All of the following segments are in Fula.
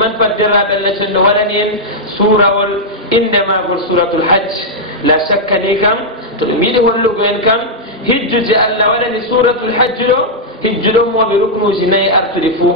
من فدر بلشن ولنين سورة إنما قل سورة الحج لا شك لكم تؤمنه اللغين كم هجج ألا ولن سورة الحج له هج لهم وبركن جناي أرتدفو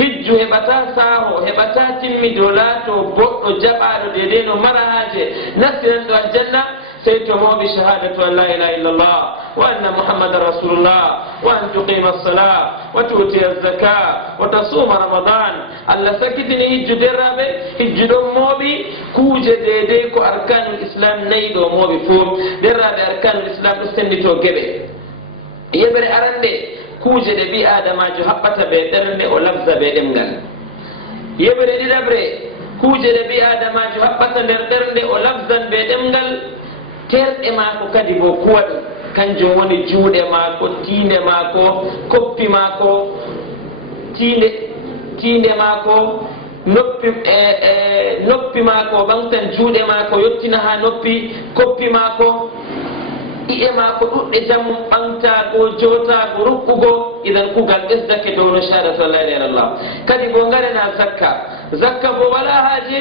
هج هبتا ساهو هبتا تمي دولاتو بؤ جبال ديدينو مرهاجي نسلن الجنة سيتمو بشهادة أن لا إله إلا الله وأن محمد رسول الله وأن تقيم الصلاة وتؤتي الزكاة وتصوم رمضان الله سكتني هج درابي هج موبي كوجة ديديكو أركان الإسلام نيدو موبي فوم درابي أركان الإسلام استندتو جبه يبري أرندي كوجة دي آدم جو حبتا بيدرني ولفظة بيدمغن يبري دي دبري كوجة دي آدم جو حبتا بيدرني ولفظة بيدمغن terɗe maako kadi bo kuwa ɗum kanjum woni juuɗe maako tiinde maako koppi maako tiinde maako noppi maako ɓamtan juuɗe maako yottina ha noppi koppi maako iye maako ɗuɗɗe jammum ɓamtago jotago rukkugo idan kugal ɓesdake dow no shahadatu la ilaha illallah kadi bo ngarena zakka bo wala haaje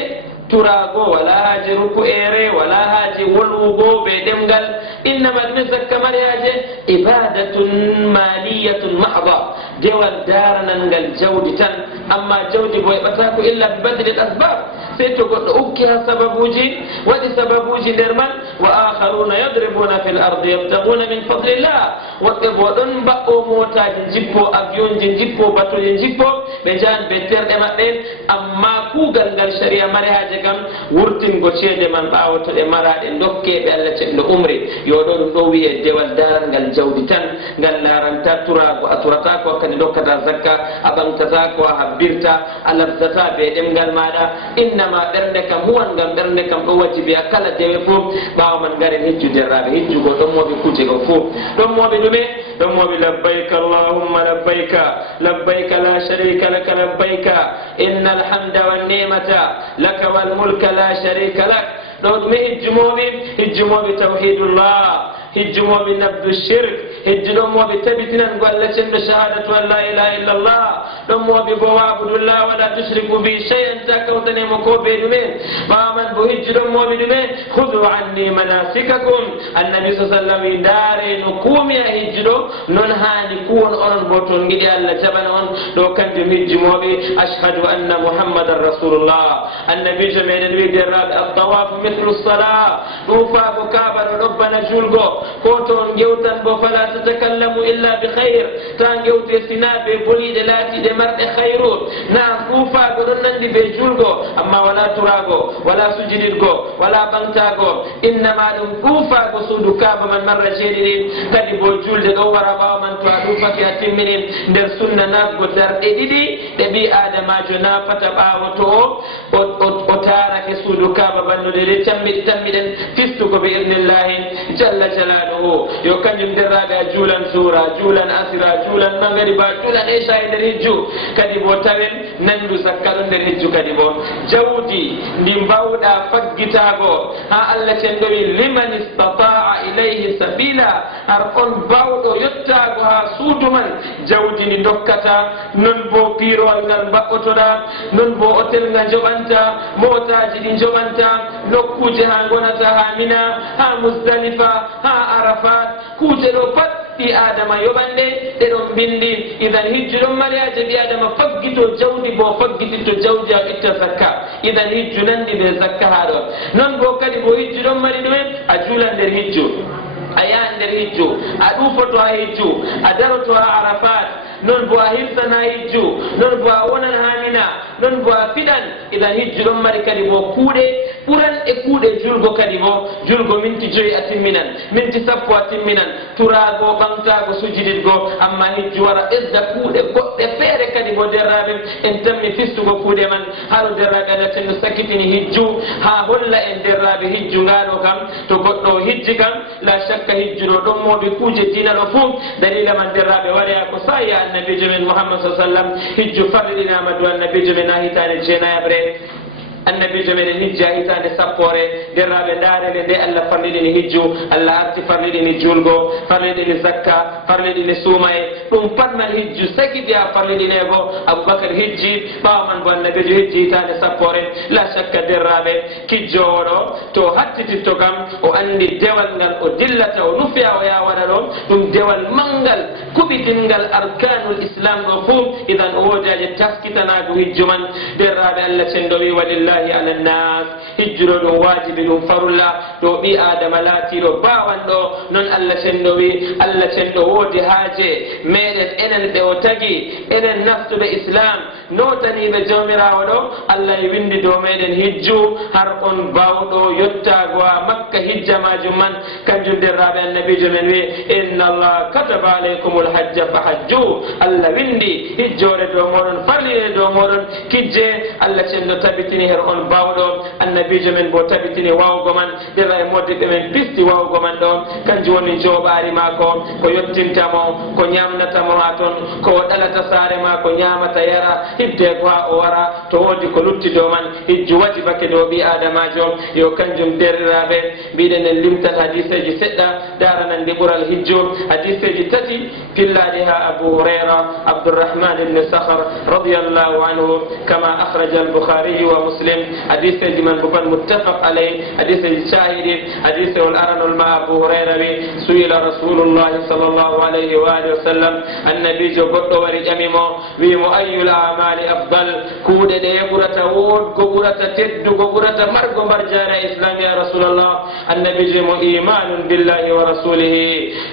turago wala haje ruku ere wala haje wolwugo be demgal innama ɗume zakka mari haje ibadatun maliyatun mahda dewal daranangal jawdi tan amma jawdi bo heɓata ko illa bi badli l asbab sey to goɗɗo ukki ha sababuji waɗi sababuji nder man wa akharuna yadribuna fi l ardi yabtaguna min fadlillah woɓɓe bo ɗon mbaɓɓo motaji jippo avion ji jippo batoje jippo ɓe jahan be terɗe maɓɓe amma kuugal ngal sharia mari haje kam wurtingo ceede man ɓaawo to ɗe maraɗe dokkeɓe allah cenɗo umri yo ɗo ɗum ɗo wiye dewal daral ngal jawdi tan ngal laranta turago a turata ko kadi dokkata zakka a ɓamtata ko a habbirta a lafdata be ɗemgal maɗa innama ɓernde kam huwan ngam ɓernde kam ɗo wajibi a kala dewe fof ɓaawo man ngaren hijjuderraɓe hijjugo ɗommoɓe kuje go fof ɗommoɓe ɗume ɗommoɓe labbayka allahumma labbayka labbayka la sharika laka labbayka inna alhamda wannimata laka walmulka la sharika lak ɗo ɗume hijjumoɓe tawhidullah hijjumoɓe nabdu shirk hijjuɗommoɓe tabitinango allah cenɗo shahadatu an la ilaha illallah ɗommoɓe bo wabudullah wala tushriku bi cheyan ta kawtanemo ko ɓe ɗumen ɓawaman bo hijjuɗommoɓe ɗumen hudu anni manasikakum annabi sa sallam wi daare no kuumiya hijjuɗo non haani kuwon onon bo toon giɗi allah jaɓana on ɗo kanjum hijjumoɓe ashhadu anna muhammadan rasulullah annabijo meɗen wi derraɓe attawafu mithlu salah ɗufago kaaba ɗo ɗobbana julgo ko toon gewtan bo fala tatakallamu illa bi khayr ta gewte sina be boliɗe laatiɗe marɗe khayru naam ɗufago ɗon nandi be julgo amma wala turago wala sujuɗirgo wala ɓamtago innama ɗum ɗufago suudu kaaba man marra ceeɗi ɗin kadi bo julde ɗo wara ɓawa man to a ɗufake a timmini nder sunna nafgo darɗe ɗiɗi ɗe ɓi adamajo nafata ɓawo to o tarake suudu kaaba bannude ɗe tammiɗen fistugo be idnillahi jalla jalaluhu yo kanjum derraɓe a juulan sura juulan asira juulan magariba juulan isha e nder hijju kadi bo tawen nandu zakka ɗon nder hijju kadi bo jawdi ndi mbawɗa faggitago ha allah cenɗo wi liman istata'a ilayhi sabila har on bawɗo yettago ha suudu man jawdi ndi dokkata non bo pirowal ngal mbaɓɓotoɗa non bo hôtel nga joɓanta motaji ɗi joɓanta nokkuje ha gonata ha mina ha musdalifa ha arafat kuje ɗo pat ɓi adama yoɓanɗe ɗeɗon bindi idan hijju ɗon mariyaje ɓi adama faggito jawdi bo faggititto jawdi a itta zakka idan hijju nandi ɓe zakka ha ɗon non bo kadi bo hijju ɗon mari ɗumen a juula nder hijju a yaha nder hijju a ɗufoto ha hijju a daroto ha arafat non bo a hirsana hijju non bo a wonan ha mina non bo a fiɗan idan hijju ɗon mari kadi bo kuuɗe ɓuran e kuuɗe julgo kadi bo julgo minti 5 a timminan minti 10 a timminan turago ɓamtago sujiditgo amma hijju wara ɓesda kuuɗe goɗɗe feere kadi bo derraɓe en tammi fistugo kuuɗe man haɗo derraɓe aɗa tenno sakkitini hijju ha holla en derraɓe hijju ngaɗo kam to goɗɗo hijji kam la shakka hijjuɗo ɗon moɓe kuuje dina ɗo fuu dalila man derraɓe waɗaya ko saya annabijo men muhammad sa sallam hijju farɗinama do annabijo men ha hitande jeenayaɓre النبي جميل هجة هيتان سبورة درابة دار لدي ألا فرلدين هجو ألا أرتي فرلدين هجولغو فرلدين زكاة فرلدين سومي فرما الهجو سكي ديا فرلدين يغو أبو بكر هجي باومن بو النبي جو هجي هيتان سبورة لا شك درابة كي جورو تو حتى تتوكم وأني دول نال ودلة ونفيا ويا ونالو دول منغل كبتنغل أركان الإسلام غفوم إذا أوجا جتاسكتنا هجو من درابة ألا سندوي ولله على الناس هجرون واجب فرلا دو بي آدم لاتي دو باوان دو نون ألا سندوي ألا سندو ودي حاجة ميرت إنن دو تجي إنن نفس بإسلام نوتني بجومرا ودو ألا يويندي دو ميدن هجو هر أن باودو يتاقوا مكة هجة ما جمان كان جند الرابع النبي جمنوي إن الله كتب عليكم الحج فحجو ألا ويندي هجو دو مورن فرلي دو مورن كجي ألا سندو تبتني هر أن باودو النبي جمن بو تبتني واو goman dira e modde be men bisti waw goman don kanjum woni jobaari mako ko yottintamo ko nyamnatamo aton ko dalata sare ma ko nyamata yara hidde ko o wara to wodi ko lutti do man hijju wajibake do bi adamajo yo kanjum derrabe biden en limtat hadiseji sedda daranan de bural hijju hadiseji tati pilladiha abu hurayra abdurrahman ibn sakhr radiyallahu anhu kama akhraja al-bukhari wa muslim hadiseji man bufan muttafaq alayh حديث الشاهد حديث الأرن الماء أبو هريرة سئل رسول الله صلى الله عليه وآله وسلم النبي جبت ورجمه ويم أي الأعمال أفضل كود دي قرة وود قرة تد قرة مرق مرجان إسلام يا رسول الله النبي جم إيمان بالله ورسوله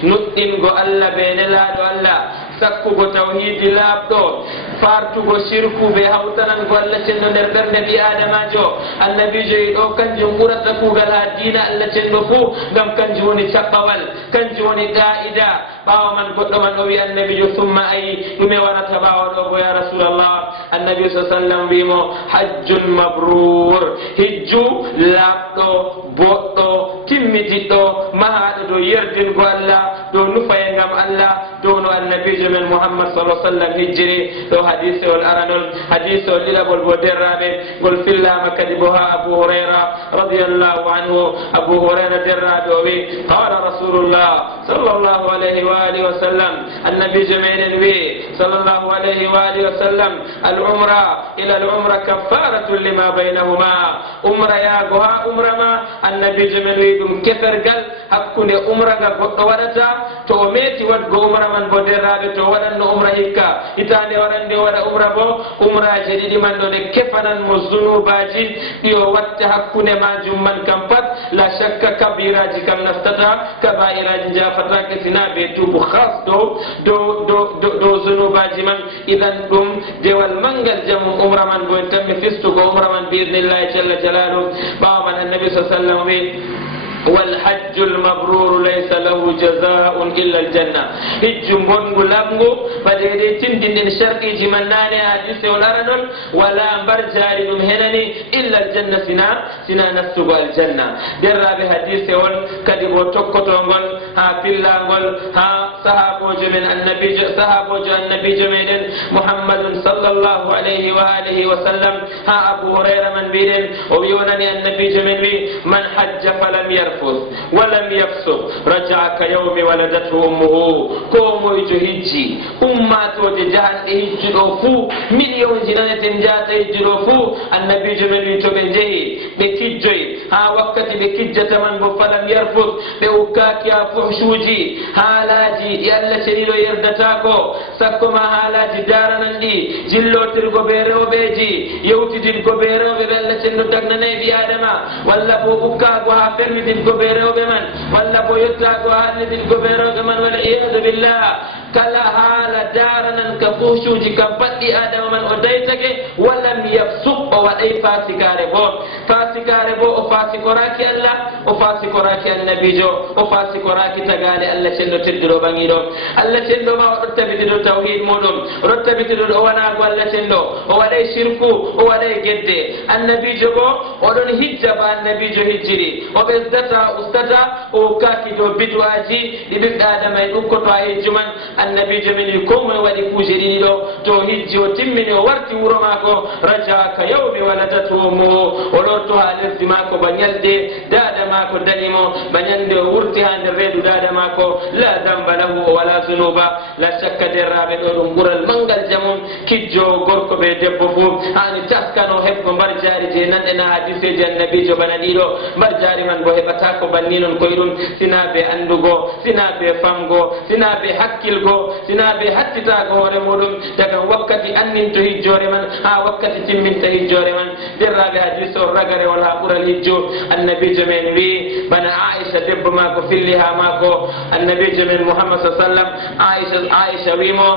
نتن قو ألا بين الله الله sakkugo tawhidi laabɗo fartugo shirku ɓe hawtanan go allah cenno nder ɓernde ɓi adamajo annabijo yi ɗo kanjum ɓurata kugal ha dina allah cenno fuu ngam kanjum woni caɓɓawal kanjum woni qa'ida ɓawa man goɗɗo man o wi annabijo summa ayi ɗume warata ɓawa ɗo go ya rasulallah annabi sa sallam wimo hajjun mabrur hijju laabɗo boɗɗo timmitiɗɗo mahaɗo dow yerdingo allah dow nufaye ngam allah dow no annabijo men muhammad sallallahu alaihi wasallam hijjiri do hadise wal aranol hadise wal dilabol bo derrabe gol fillama kadi bo ha abu hurayra radiyallahu anhu abu hurayra derrabe o wi qala rasulullah sallallahu alaihi wa alihi wasallam annabijo men wi sallallahu alaihi wa alihi wasallam al umra ila al umra kafaratun lima bainahuma umra ya go ha umra ma annabijo men wi dum kefergal hakkunde umra ga goddo wadata to o meti wadgo umra man bo derrabe to waɗanno umra hikka hitande waɗande waɗa umra bo umraji ɗiɗi man ɗo ɗe kefanan mo zunubaji ɗiyo watta hakkunde majum man kam pat la shakka kabiraji kam nastata kabairaji jafatake sina ɓe tubu khas dow zunubaji man idan ɗum dewal mangal jamum umra man bo en tanmi fistugo umra man bi idnillahi jalla jalalu ɓawa man annabi sa sallam wi والحج المبرور ليس له جزاء إلا الجنة حج بونغو لامغو فدي تندين شرقي جمناني حديث والارنول ولا برجاري دم هنني إلا الجنة سنا نسوغو الجنة درا بحديث وال كدبو توكوتونغول ها بيلاغول ها صحابو من النبي جميل محمد صلى الله عليه وآله وسلم ها أبو هريرة من بيدن وبيونني النبي جميل من حج فلم يرفث ولم يفسق رجع كيوم ولدته أمه كوم يجهجي أماتو جهان إهجدو فو مليون جنانة جات إهجدو فو النبي جميل يتبنجي بكجي ها وقت بكجة من فلم يرفث بأكاكيا فحشوجي هالاجي يالا شريلو يردتاكو سكما هالاجي دارنندي جلو ترغو بيرو بيجي يوتي ترغو بيرو بيبالا شنو تغنى بي آدما ولا بو أكاكو ها فرمي ترغو بيرو بمن ولا بو يتاكو هالي ترغو بيرو بمن والعياذ بالله kala haala daranan ka fuhshuji kam baɗɗi adama man o daytake walam yafsuk o waɗay fasikare bo o fasikoraki allah o fasikoraki annabijo o fasikoraki tagale allah cenɗo tedduɗo ɓaŋiɗo allah cenɗo ma oɗo tabitiɗo tawhid muɗum oɗo tabitiɗo ɗo wanago allah cenɗo o waɗay shirku o waɗay gedde annabijo bo oɗon hijja ba annabijo hijjiri o ɓesdata ustata o kaki dow bid'aji ɗi ɓiɓɓe adama e ɗukkoto ha hejju man annabi jamini ko moy wadi kuje ɗiɗi ɗo to hijji o timmini o warti wuro mako raja ka اليوم ولدته أمه ولوتها لرد ماكو بنيلدي دادا ماكو دنيمو بنيلدي ورتها نريد دادا ماكو لا ذنب له ولا ذنوب لا شك درابي دون المنغل جمم كيجو غوركو بي دبفو اني تاسكانو هبو برجاري جنان انا حديث النبي جو بناديدو برجاري من بو هبتاكو بنينون كويرون سينابي اندوغو سينابي فامغو سينابي حكيلغو سينابي حتيتاغو هوري مودum daga wakkati anninto hijjore man ha wakkati timminta hijjore man derraɓe hadis o ragare wala ɓural hijjo annabijo men wi bana aisha debbo mako filliha mako annabijo men muhammad sa sallam aisha wimo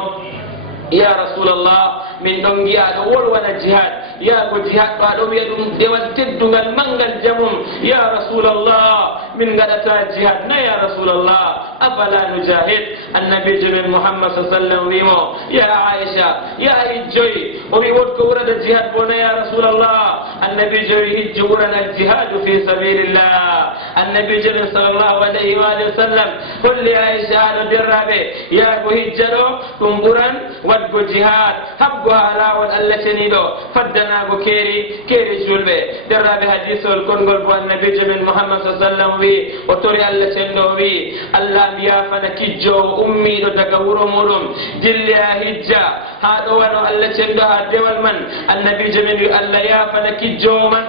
ya rasulallah min ɗon giya ɗo wolwana jihad yaago jihad ɓaɗo wiya ɗum dewal teddungal mangal jamum ya rasulallah min gaɗata jihad na ya rasulallah afala nujahid annabijo men muhammad sa sallam wimo ya aisha ya hijjoy o wi wotko ɓurata jihad bo na ya rasulallah annabijo wi hijjo ɓurana aljihadu fi sabilillah annabijo men sallllahu alayhi wa sallam holli aisha aɗo derraɓe yaago hijja ɗo ɗum ɓuran wadgo jihad habgo ha lawol allah ceniɗo faddanago keeri julɓe derraɓe hadisol konngol bo annabijo men muhammad sa sallam wi o tori allah cenɗo wi allah mi yafana kijjowo ummiɗo daga wuro muɗum dille ha hijja ha ɗo waɗo allah cenɗo ha dewal man annabijo men wi allah yafana kijjowo man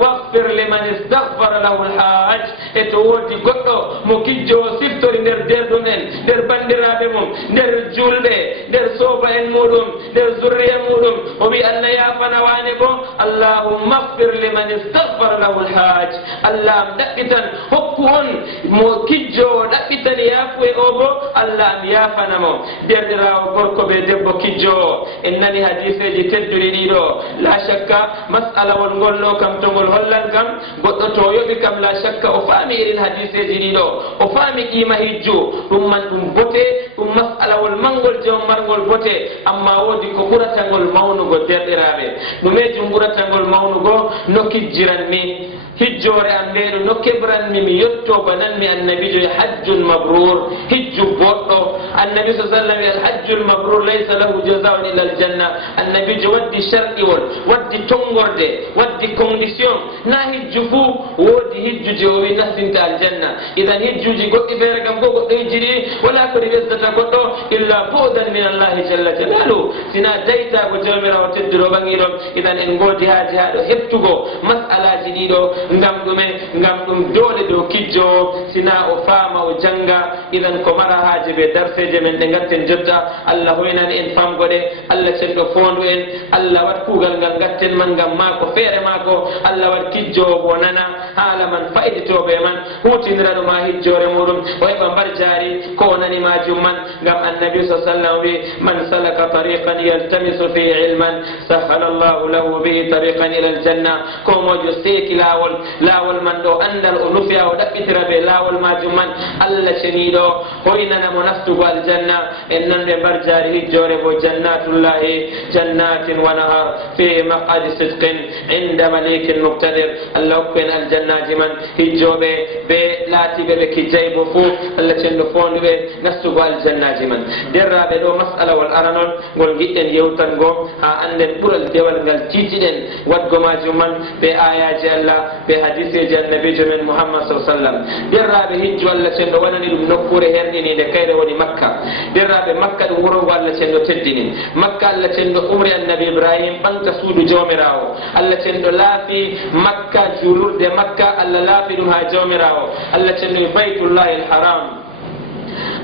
waghfir liman istahfara lahu lhaj e to woodi goɗɗo mo kijjowo siftori nder derɗum en nder bandiraɓe mum nder julɓe nder soba en muɗum nder zurriya muɗum o wi allah yafana wane bo allahumma ighfir liman istahfara lahu lhaj allah mi ɗaɓɓitan hokku on mo kijjowo ɗaɓɓitani yafu e o bo allah mi yafanamo derɗirawo gorko ɓe debbo kijjowo en nani hadiseji tedduɗi ɗiɗo la shakka masalawol ngol ɗo kam to ngol hollan kam goɗɗo to yoɓi kam la shakka o faami irin hadiseji ɗiɗo o faami qima hijju ɗum man ɗum bote ɗum masalawol mangol jom margol bote amma woodi ko ɓuratangol mawnugo derɗiraɓe ɗumejum ɓuratangol mawnugo no kijjiranmi hijjore am ndeɗo no keɓranmi mi yetto ba nanmi annabijo hajjun mabrur hijju boɗɗo annabi sa sallam alhajjul mabrur laysa lahu jazaun illa aljanna annabijo waddi sharɗiwol waddi tongorde waddi condition na hijju fuu woodi hijjuje o wi nastinta aljanna idan hijjuji goɗɗi feere kam ko goɗɗo hijjiɗi wala ko ɗi ɓesdata goɗɗo illa bu'dan min allahi jalla jalalu sina daytago jawmirawo tedduɗo ɓangiɗon idan en goodi haaji ha ɗo hettugo masalaji ɗiɗo ngam ɗume ngam ɗum doole dow kijjowo sina o faama o janga idan ko mara haaji ɓe darseje men ɗe gatten jotta allah hoynani en famgoɗe allah cenɗo fondu en allah wat kuugal ngal gatten man ngam maako feere maako allah wat kijjowo bo nana haala man fayiditoɓe man hutinira ɗum ha hijjore muɗum o heɓa mbar jaari ko o nani majum man ngam annabi sa sallam wi man salaka tariqan yaltamisu fi ilman sahala allahu lahu bihi tariqan ila aljanna ko mojo seeki laawol man ɗo andal o nufiya o ɗaɓɓitira ɓe laawol majum man allah ceniɗo hoynanamo nastugo aljanna en nande mbar jaari hijjore bo jannatullahi jannatin wa nahar fi maqadi sidqin inda malikin muqtadir allah hokku en aljannaji man hijjoɓe ɓe laatiɓe ɓe kijjay bo fuu allah cenɗo fonduɓe nastugo aljannaji man derraɓe ɗo masalawol aranol ngol giɗɗen yewtango ha anden ɓural dewal ngal tiiɗiɗen wadgo majum man ɓe ayaji allah ɓe hadiseji annabijo men muhammad sa sallam derraɓe hijju allah cenɗo waɗani ɗum nokkure herɗinide kayre woni makka derraɓe makka ɗum wurogo allah cenɗo teddini makka allah cenɗo umri annabi ibrahim ɓanta suudu jawmirawo allah cenɗo laafi makka julurde makka allah laafi ɗum ha jawmirawo allah cenɗo baytullahi alharam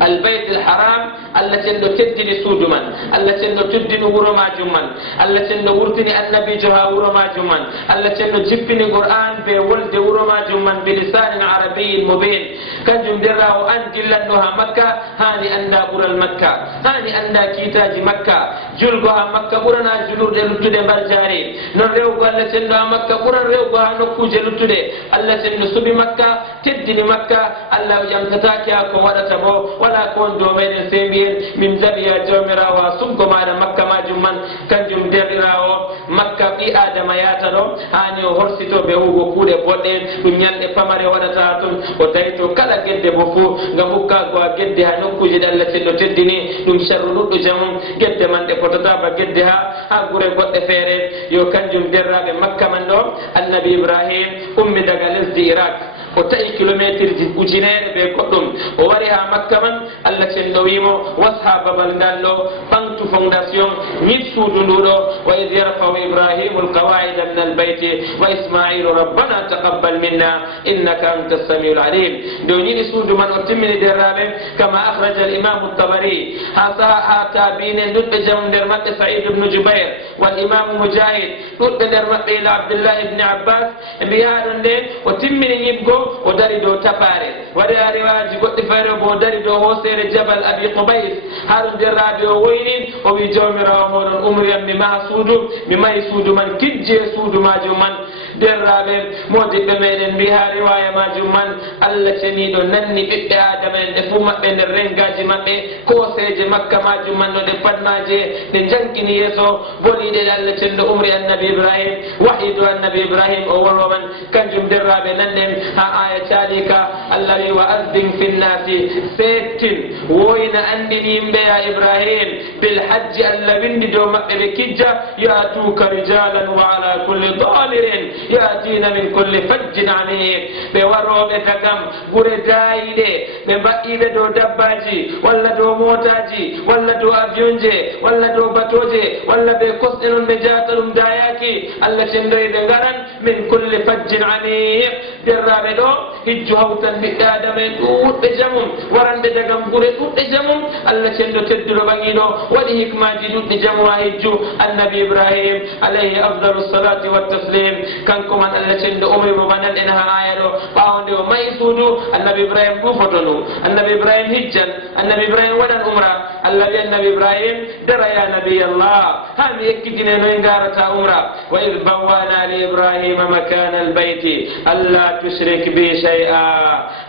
البيت الحرام الله تندو تدني سودمان الله تندو تدني ورما جمان الله تندو ورتني النبي جها ورما جمان الله تندو جبني قرآن بولد ورما جمان بلسان عربي مبين كان جندرا وأنت لنها مكة هاني أندا برا المكة هاني أندا كيتاج مكة جلقها مكة برنا جلور للتدي برجاري نريوغ الله تندو مكة برا ريوغها نكو جلتدي الله تندو سبي مكة تدني مكة الله يمتتاك يا كوارتبو ولا كون دومين سيمين من زبيا جومرا وسبكم على مكة ما جمان كان جم ديراو مكة bi adama yata ɗo hani o horsito ɓe hugo kuuɗe boɗɗe ɗum ñalɗe pamare waɗata toon o tawi to kala guedde bo fo ngam hukkago a guedde ha nokkuji ɗe Allah ceɗɗo teddini ɗum sharru ɗuɗɗo jamum guedde man ɗe potata ba guedde ha gure goɗɗe feere yo kanjum derraɓe makka man ɗo annabi ibrahim ummi daga lesdi iraq o tawi kilométre ji ujunere ɓe goɗɗum o wari ha makka man Allah cenɗo wimo washa babal ngal ɗo ɓamtu fondation ñit suudu nduɗo wa id yarfau ibrahimu alqawaida min albayti wa ismailu rabbana taqabbal minna innaka anta samiu lalim nde o ñiɗi suudu man o timmini derraɓe kama akhraja alimamu tabari ha tabine ɗuɗɓe jamu nder maɓɓe said ibnu jubair wal imamu mujahid ɗuɗɓe nder maɓɓe ila abdullah ibni abbas e mbiyaɗon nde o timmini ñibgo o dari dow tapare waɗi ha riwaji goɗɗi feere bo o dari dow hoosere jabal abi qubays haɗum derraɓe o woyni o wi jawmirawo moɗon umriyam mi maha suudu mi mahi suudu man kijje suudu majum man derraɓe modiɓɓe meɗen mbi ha riwaya majum man Allah ceniɗo nanni ɓiɓɓe adama en ɗe fuu maɓɓe nder rengaji maɓɓe koseje makka majum man ɗo ɗe padmaje ɗe jankini yeeso boliɗe ɗe Allah cenɗo umri annabi ibrahim wahidu annabi ibrahim o wolwo man kanjum derraɓe nanɗen ha aya calika Allah wi wa azdin finnasi settin woyna andini yimɓe ya ibrahim bilhajji Allah windi dow maɓɓe ɓe kijja yatuka rijalan wa ala kulli dalirin yatina min kulli fajjin amir ɓe waroɓe tagam gure dayiɗe ɓe mbaɗɗiɓe dow dabbaji walla dow motaji walla dow avion je walla dow batoje walla ɓe kosɗe non ɓe jata ɗum dayaki Allah cendoyi ɓe garan min kulli fajjin amir derraɓe ɗo hijju hawtan ɓiɓɓe adama en ɗuɗɓe jamum waranɓe dagam gure ɗuɗɗe jamum Allah cenɗo tedduɗo ɓaŋiɗo waɗi hikmaji ɗuɗɗi jamu ha hijju annabi ibrahim alayhi afdalu salati wattaslim kanko man Allah cenɗo umrimo banan en ha aya ɗo ɓawo nde o mayi suudu annabi ibrahim ɗufoto ndu annabi ibrahim hijjan annabi ibrahim waɗan umra Allah wi annabi ibrahim dara ya nabiyallah ha mi ekkitine noye garata umra wa id bawwana li ibrahima makana albayti alla tushrik bi shay'a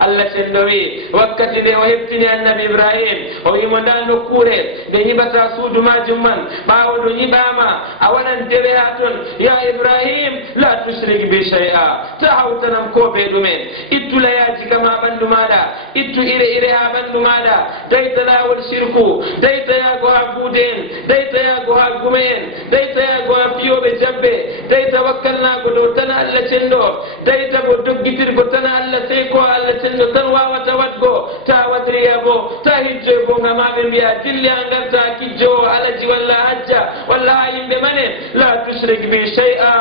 Allah cenɗo wi wakkati nde o heftini annabi ibrahim o wimo nda nokkure nde ñiɓata suudu majum man ɓawo ɗo ñiɓama a waɗan dewe ha toon ya ibrahim la tushrik bi shay'a ta hawtanam ko be ɗumen ittu layaji kam ha ɓandu maɗa ittu ire ha ɓandu maɗa dayta lawol shirku dayta yago ha guude en dayta yago ha gume en dayta yago ha fiyoɓe jabbe dayta wakkalnago dow tan Allah cenɗo dayta bo doggitirgo tan Allah sey ko Allah cenɗo tan wawata watgo ta wadriya bo ta hijjoy bo ngamaɓe mbiya dilli a garta kijjowo alaji walla hajja walla ha yimɓe mane la tushrik bi shay'a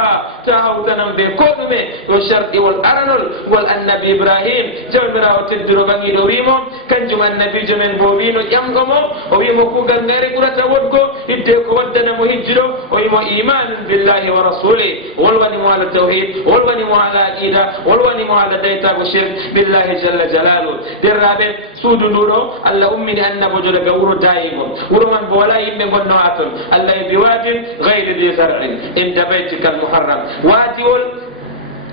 ta hawtanam ɓe ko ɗume ɗo sharɗiwol aranol ngol annabi ibrahim jawmirawo tedduro ɓaŋiɗo wimo kanjum annabijo men bo wino ƴamɗo mo o wimo kugal ngari ɓurata wodgo hidde ko waddanamo hijjuɗo o wimo imanun billahi wa rasuli wolwanimo ala tawhid wolwanimo ala aqida wolwanimo ala daytago shirk billahi jalla jalalu derraɓe suudu nduɗo Allah ummini annabojo daga wuro dayimo wuro man bo wala yimɓe gonno ha toon Allah e biwadin gayri di zar'in inda baytika al muharram waadiwol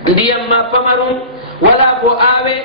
ndiyam ma pamarum wala bo awe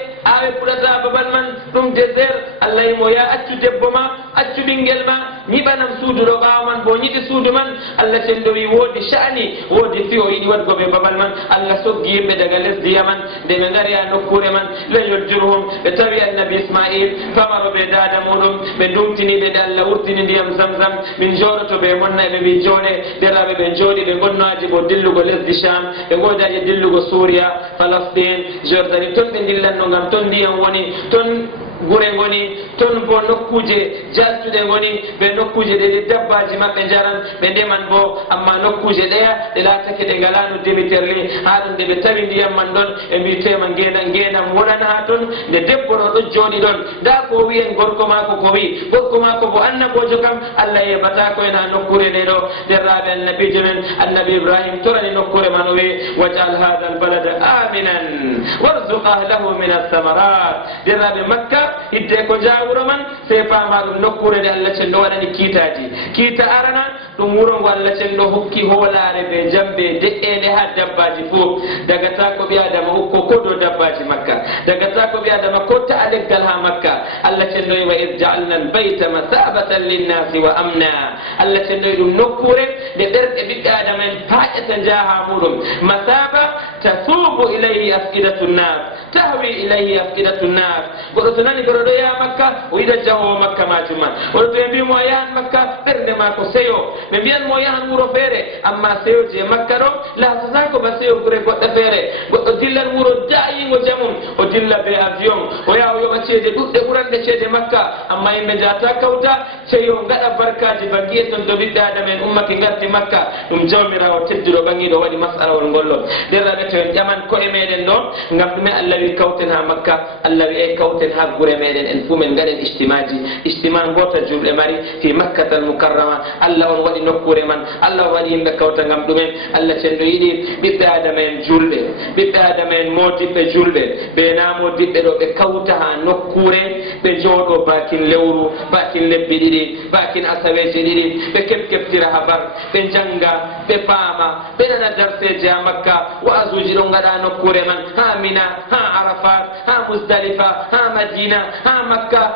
puɗata babal man ɗum désert Allah yimo ya accu debbo ma accu ɓinguel ma ñiɓanam suudu ɗo ɓawa man bo ñiɗi suudu man Allah cenɗo wi woodi sha'ni woodi fi o yiɗi wadgo ɓe babal man Allah soggi yimɓe daga lesdi yaman nde ɓe ngari ha nokkure man leñol jurhum ɓe tawi annabi ismail famaro ɓe dada muɗum ɓe ndumtiniɓe de Allah wurtini ndiyam zamzam min joɗoto ɓe monna ɓe mbi jooɗe deraɓe ɓe jooɗi ɓe gonnoaji bo dillugo lesdi sham ɓe godaji dillugo Suria Palestine Jordanie toon ɓe dillanno ngam toon ndiyam woni toon gure ngoni toon bo nokkuje jaltuɗe ngoni ɓe nokkuje ɗe ɗe dabbaji maɓɓe jaran ɓe ndeman bo amma nokkuje ɗeya ɗe laatake ɗe ngalano demiterli ha ɗum nde ɓe tawi ndiyam man ɗon ɓe mbi tema ngenam woɗan ha toon nde debbo ɗo ɗo jooɗi ɗon da ko wiyen gorko mako ko wi gorko mako bo annabojo kam Allah yeɓata ko en ha nokkure nde ɗo derraɓe annabijo men annabi ibrahim torani nokkure man o wi wajal hada al balada aminan warzuq ahlahu min althamarat derraɓe makka hidde ko jawuro man sey fama ɗum nokkure nde Allah cenɗo waɗani kiitaji kiita arana ɗum wuro ngo Allah cenɗo hokki hoolare ɓe jambe de'ene ha dabbaji fof daga ta ko ɓi adama hokko ko do dabbaji makka daga ta ko ɓi adama ko ta leggal ha makka Allah cenɗoyi wa id ja'alna albayta masabatan linnasi wa amna Allah cenɗoyi ɗum nokkure nde ɓerɗe ɓiɓɓe adama en paƴata jaha muɗum masaba tasubu ilayhi afidatu nnas tahwi ilayhi afidatu nnas goɗo to nani goɗo ɗo yaha makka o yiɗa jahowo makka majum man oɗo to ɓe mbimo a yahan makka ɓernde ma ko seyo ɓe mbiyanmo yahan wuro feere amma seyoji e makka ɗo lasatako ba seyo gure goɗɗo feere goɗɗo dillan wuro dayigo jamum o dilla be avion o yaha o yoɓa ceede ɗuɗɗe ɓuranɗe ceede makka amma yimɓe jata kawta seyo gaɗa barkaji bangi e ton to ɓiɓɓe adama en ummake garti makka ɗum jawmirawo tedduɗo ɓangiɗo waɗi masalawol ngollo derraɓe to en ƴaman koye meɗen ɗo ngam ɗume Allah wi kawten ha makka Allah wi e kawten ha gure meɗen en fuu men gaɗen istimaji istima gota julɓe mari fi makkata al mukarrama Allah on waɗi nokkure man Allah on waɗi yimɓe kawta ngam ɗumen Allah cenɗo yiɗi ɓiɓɓe adama en julɓe ɓiɓɓe adama en modiɓɓe julɓe ɓe namodiɓɓe ɗo ɓe kawta ha nokkure ɓe jooɗo bakin lewru bakin lebbi ɗiɗi bakin asaweji ɗiɗi ɓe keftira habar ɓe janga ɓe paama ɓe nana darseji ha makka wa'azuji ɗo gaɗa nokkure man ha mina ha arafat ha musdalifa ha madina ha makka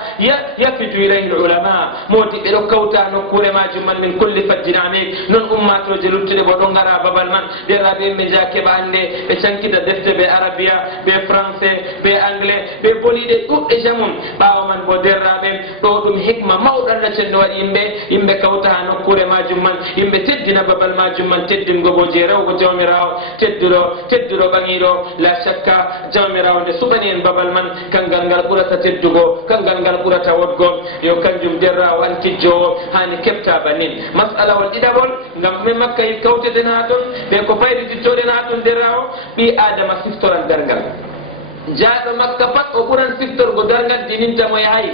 yafitu ilayhi ulama modiɓɓe ɗo kawta nokkure majum man min kulli fajjin amik non ummatoje luttuɗe bo ɗo gara babal man deraɓe yimɓe ja keɓa ande ɓe cankita defte ɓe arabia ɓe français ɓe anglais ɓe boliɗe ɗuɗɗe jamum ɓawa man bo derraɓen ɗo ɗum hikma mawɗo Allah cenɗo waɗi yimɓe kawta ha nokkure majum man yimɓe teddina babal majum man teddingo bo je rewgo jawmirawo tedduɗo ɓaŋiɗo la shakka jawmirawo nde suɓani en babal man kangal ngal ɓurata teddugo kangal ngal ɓurata wodgo yo kanjum derrawo an kijjowo hani kefta banin masalawol ɗiɗaɓol ngam ɗume makka yi kawteten ha ton ɓe ko fayditittoɗen ha ton derrawo ɓi adama siftoran dargal jaaɗo makka pat o ɓuran siftorgo dargal dinintamo yahay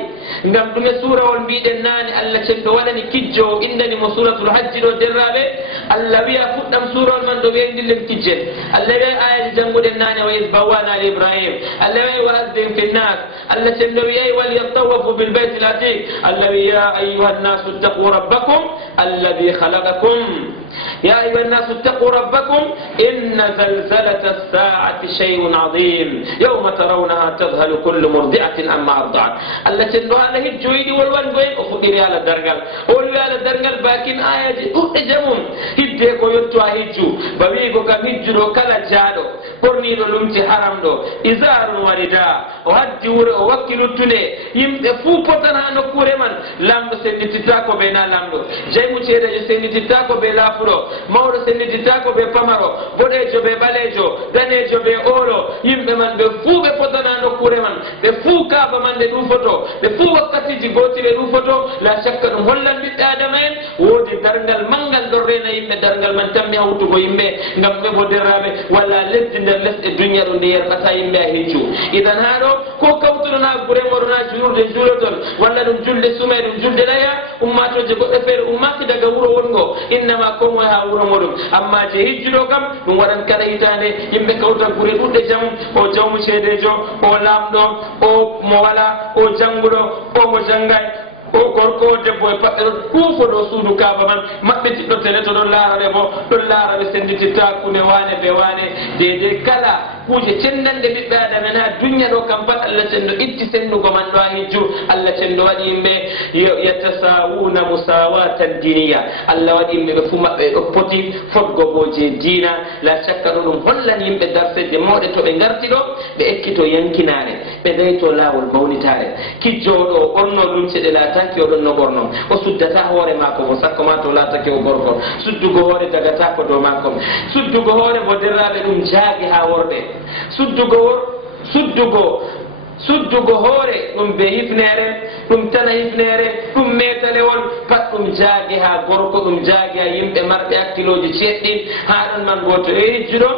ngam ɗume surawol mbiɗen naane Allah cenɗo waɗani kijjo o indanimo suratul hajji ɗo derraɓe Allah wiya fuɗɗam surawol man ɗo wendillen kijjen Allah wiya ayaji jannguɗen naane wa is bawana li ibrahim Allah wiya wa azdin fi nnas Allah cenɗo wiyay walyatawafu bilbayt l atiq Allah wi ya ayuha nnasu ittaqu rabbakum alladi khalaqakum يا أيها الناس اتقوا ربكم إن زلزلة الساعة شيء عظيم يوم ترونها تذهل كل مرضعة عما أرضعت الله تنوها له الجويد والوانقوين أفقر على الدرقل أولي على الدرقل باكين آية أجمم هديكو يتوى هجو ببيكو كم هجو كلا جادو قرنيدو لمتي حرم دو إزار ورداء وهدي وكيلو تولي يمتفو پتنا نكوري من لامدو سنتتاكو بينا لامدو جايمو چيدا جو سنتتاكو بيلا فرو mawɗo senniditako ɓe pamaro boɗejo ɓe ɓalejo danejo ɓe oro yimɓe man ɓe fuu ɓe potana nokkure man ɓe fuu kaaba man ɗe ɗufoto ɓe fuu wakkatiji goti ɓe ɗufoto la shakka ɗum hollan ɓiɓɓe adama en woodi dargal mangal ɗon rena yimɓe dargal man tammi hawtugo yimɓe ngam ɓe bo derraɓe walla lesdi nder lesɗe duniya ɗo nde yerɓata yimɓe a heccu idan ha ɗo ko kawtuɗon ha guremoɗon ha julurde juuloton walla ɗum julde sume ɗum julde laya ummatoje goɗɗo feere ummaki daga wuro wongo innama komoe ha wuro moɗum amma je hijjuɗo kam ɗum waɗan kala hitande yimɓe kawta gure ɗuɗɗe jam o jawmu ceedejo o lamɗo o mo wala o jannguɗo o mo janggay o gorko o debbo e paɓɓe ɗon kuufo ɗo suudu kaaba man maɓɓitiɗɗo télé to ɗon laaraɓe bo ɗon laaraɓe sendititta kume wane be wane dede kala kuje cendande ɓiɓɓe adama en ha duniya ɗo kam pat Allah cenɗo itti sennugo man ɗo ha hijju Allah cenɗo waɗi yimɓe yatasawuna musawatan diniya Allah waɗi yimɓe ɓe fuu maɓɓe ɗo poti fotgo bo je diina la shakka ɗo ɗum hollan yimɓe darseje mawɗe to ɓe garti ɗo ɓe ekkito yankinare ɓe dayto laawol mawnitare kijjoɗo o ɓorno lumce ɗe laataki oɗon no ɓorno o suddata hoore mako mo sakko ma to laatake o gorko suddugo hoore dagata ko dow makko suddugo hoore bo derraɓe ɗum jaagi ha worɓe suddugo hoore ɗum be hifnere ɗum tana hifnere ɗum metalewol pat ɗum jaagi ha gorko ɗum jaagi ha yimɓe marɓe hakkiloji ceɗɗi ha ɗon man goto e hijjuɗo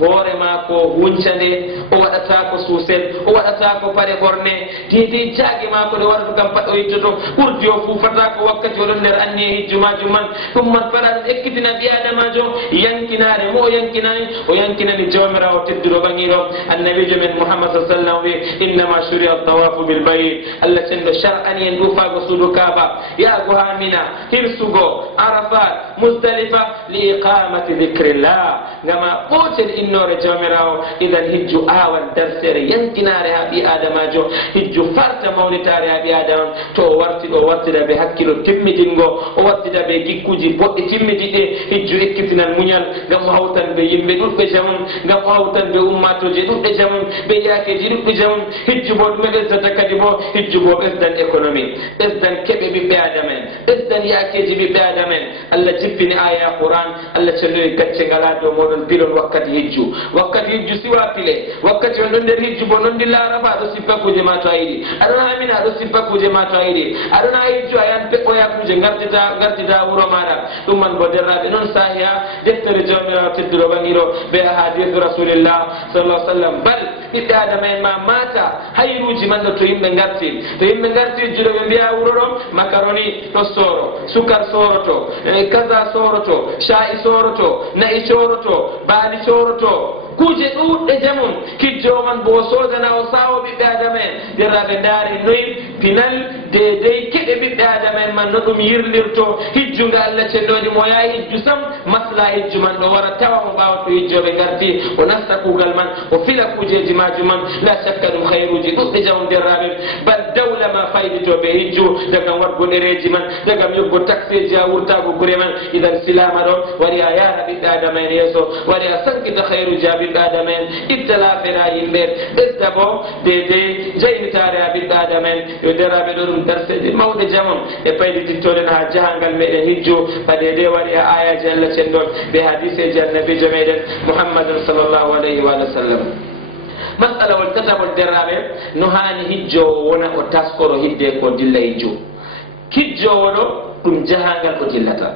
hoore maako huncande o waɗata ko suusel o waɗata ko pare ɓorne deedey jaage maako nde warata kam pat o yittoto ɓurdi o fuufata ko wakkati oɗon nder anni e hijju majum man ɗum man fara ɗum ekkitina ɓi adamajo yankinare mo o yankinani o yankinani jawmirawo tedduɗo ɓaŋiɗo annabijo men Muhammad sallallahu alaihi wasallam wi innama shuria tawafu bil bayt Allah cenɗo shar'ani en ɗufago suudu kaaba yaago ha mina hirsugo arafat muzdalifa li iqamati dhicrillah ngama ɓotel innore jawmirawo idan hijju awan darsere yankinare ha ɓi adamajo hijju farta mawnitare ha ɓi adama to o warti ɗo wartida ɓe hakkilo timmidingo o wartida ɓe gikkuji boɗɗi timmidiɗe hijju ekkitinan muñal ngam o hawtan ɓe yimɓe ɗuɗɓe jamum ngam o hawtan ɓe ummatoje ɗuɗɓe jamum ɓe yakeji ɗuɗɓe jamum hijju bo ɗume ɓesdata kadi bo hijju bo ɓesdan économie ɓesdan keɓe ɓiɓɓe adama en ɓesdan yakeji ɓiɓɓe adama en Allah jippini aya Qur'an Allah celloyi gacce ngala dow moɗon dilon wakkati hijju siwa pile wakkati on ɗon nder hijju bo non dilla arafa aɗo sippa kuje ma to a yiɗi aɗona amina aɗo sippa kuje ma to a yiɗi aɗona hijju a yan peɓɓoya kuje gartita wuro maɗa ɗum man bo derraɓe noon sahi ha deftere jawmirawo tedduɗo ɓaŋiɗo ɓe ahadisu rasulillah sallallahu alaihi wasallam bal ɓiɓɓe adama en ma mata hayruji man ɗo to yimɓe garti hijjuɗo ɓe mbiya wuro ɗo macaroni ɗo soro sukar soroto kaza soroto sha'i soroto na'i soroto baali soroto kuje ɗuɗɗe jamum hijjo man bo sodana o sawo ɓiɓɓe adama en derraɓe ndaari noyi pinal dedey keɓe ɓiɓɓe adama en man no ɗum yirlirto hijjunga Allah cenɗoɗi mo yaha hijju sam masla hijju man ɗo wara tawa mo ɓawa to hijjoɓe garti o nasta kuugal man o fila kujeji majum man la shakka ɗum hayruji ɗuɗɗe jamum derraɓe bal dawla ma fayditoɓe hijju dagam wadgo ɗereji man dagam yoggo taxeji ha wurtago gure man idan silama ɗon waɗi a yaara ɓiɓɓe adama en yeeso waɗi a sankita hayruji ha ɓiɓɓe adama en ibtala fera yimɓe ɓesda bo dedey jaynitare ha ɓiɓɓe adama en yo deraɓe ɗo ɗum darseɗe mawɗe jamum e payditittoɗen ha jahangal meɗen hijju ha dedey waɗi ha ayaji Allah cenɗon ɓe hadiseji annabijo meɗen Muhammadin sallllahu alayhi wa sallam masala wol tatabol deraɓe no hani hijjowo wona o taskoro hidde ko dilla hijjowo ɗo ɗum jahangal ko dillata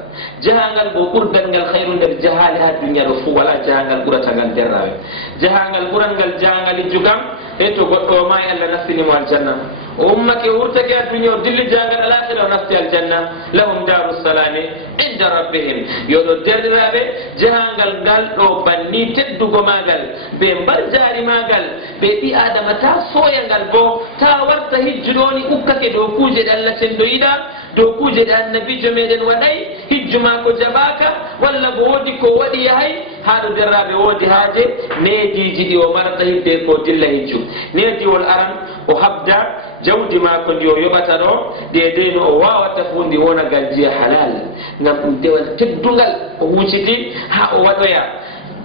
jahangal bo ɓurgal ngal hayru nder jahali ha duniya ɗo fuu wala jahangal ɓurata ngal derraɓe jahangal ɓural ngal jahangal hijju kam e to goɗɗo o maayi Allah nastinimo aljanna o ummake o wurtake ha duniya o dilli jahangal alakhira o nasti aljanna lahum daru salami inda rabbihim yoɗo derɗiraɓe jahangal ngal ɗo banni teddugo magal ɓe mbar jaari magal ɓe ɓi adama ta soyangal bo ta warta hijjuɗoni ukkake dow kuje ɗe Allah cenɗo yiɗa dow kuje ɗe annabijo meɗen waɗay hijju ma ko jaɓaka walla bo woodi ko waɗi yahay haɗo derraɓe woodi haaje neediji ɗi o marata hidde ko dilla hijju neediwol aran o habda jawdi mako ndi o yoɓata ɗo dedey no o wawata fu ndi wona galjiya halal ngam ɗum dewal teddungal o hucciti ha o waɗoya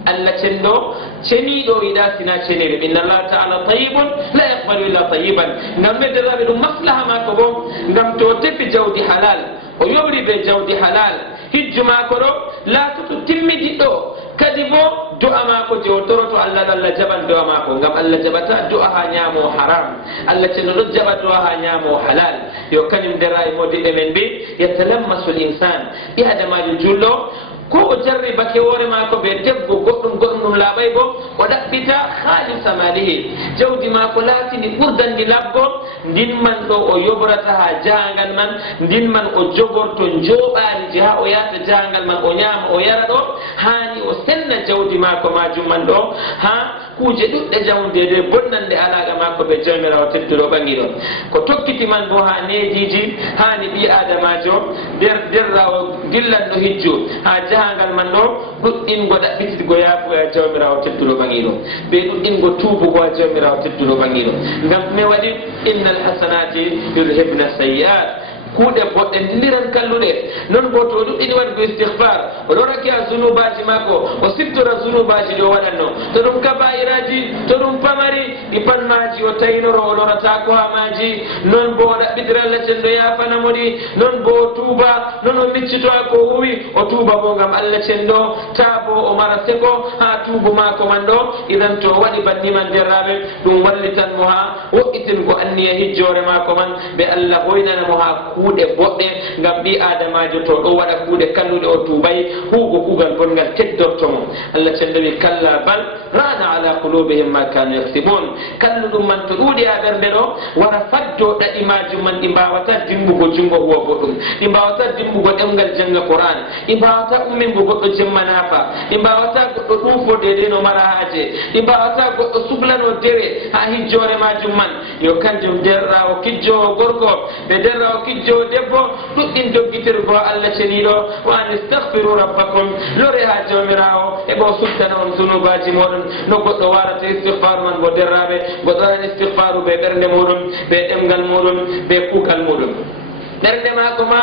Allah cenɗo ceniɗo yiɗa sina cenere inna Allah ta'ala tayyibun la yaqbalu illa tayyiban ngam medderaɓe ɗum maslaha mako bo ngam to tefi jawdi halal o yoɓri ɓe jawdi halal hijju mako ɗo laatoto timmidiɗɗo kadi bo du'a mako je o toroto Allah ɗo Allah jaɓan du'a mako ngam Allah jaɓata du'a ha ñaamo haram Allah cenno ɗo jaɓa du'a ha ñaamo halal yo kañum dera e modiɓɓe men mbi yatalammasu l insan ɓi adamajo julɗo ko o jarribake hoore maako ɓe debbo goɗɗum ɗum laaɓay bo o ɗaɓɓita haalisa malihi jawdi maako laatini ɓurdandi laɓgo ndin man ɗo o yoɓrata ha jahangal man ndin man o jogorto jooɓaariji ha o yahata jahangal man o ñaama o yara ɗo haani o senna jawdi maako majum man ɗo ha kuuje ɗuɗɗe jamu dede bonnande alaga maako ɓe jawmirawo tedduɗo ɓaŋiɗo ko tokkiti man bo ha neediji haani ɓi adamajo derrawo dillanɗo hijju ha jahangal man ɗo ɗuɗɗingo ɗaɓɓititgo yaafugo ha jawmirawo tedduɗo ɓaŋiɗo ɓe ɗuɗɗingo tuubugo ha jawmirawo tedduɗo ɓaŋiɗo ngam ɗume waɗi inna alhasanati yudhibna sayyi'at kuuɗe boɗɗe ndiran kalluɗe non bo to ɗuɗɗini waɗgo istihfar oɗo raki ha zunubaji makko o siftora zunubaji ɗo waɗanno to ɗum kabairaji to ɗum pamari ɗi panmaji o taynoro o lorata ko ha maji non bo o ɗaɓɓitira Allah cenɗo yafanamo ɗi non bo o tuuba non o miccitoa ko huwi o tuuba bo gam Allah cenɗo ta bo o mara seko ha tuubu mako man ɗo idan to waɗi banniman derraɓe ɗum wallitanmo ha wo'itin ko anniya hijjore mako man ɓe Allah hoynanamo ha kuuɗe boɗɗe ngam ɓi adamajo to ɗo waɗa kuuɗe kalluɗe o tuubay huugo kuugal gongal teddortomo Allah cenɗo wi kalla bal rana ala qulubihim ma kanu yaksibun kalluɗum man to ɗuuɗi ha ɓernde ɗo wara faddo ɗaɗi majum man ɗi mbawata dimbugo jungo huwa goɗɗum ɗi mbawata dimbugo ɗemgal janga Qur'an ɗi mbawata ummingo goɗɗo jemma nafa ɗi mbawata goɗɗo ɗufo dede no mara haaje ɗi mbawata goɗɗo sublano dere ha hijjore majum man yo kanjum derrawo kijjowo gorko ɓe derrawo kijjowo debbo ɗuɗɗin doggitirgo Allah ceniɗo wa an istahfiru rabbakum lore ha jawmirawo eɓo subtana on zunubaji moɗon no goɗɗo warata istihfaru man bo derraɓe goɗɗo waɗan istihfaru ɓe ɓernde muɗum ɓe ɗemgal muɗum ɓe kuugal muɗum ɓernde mako ma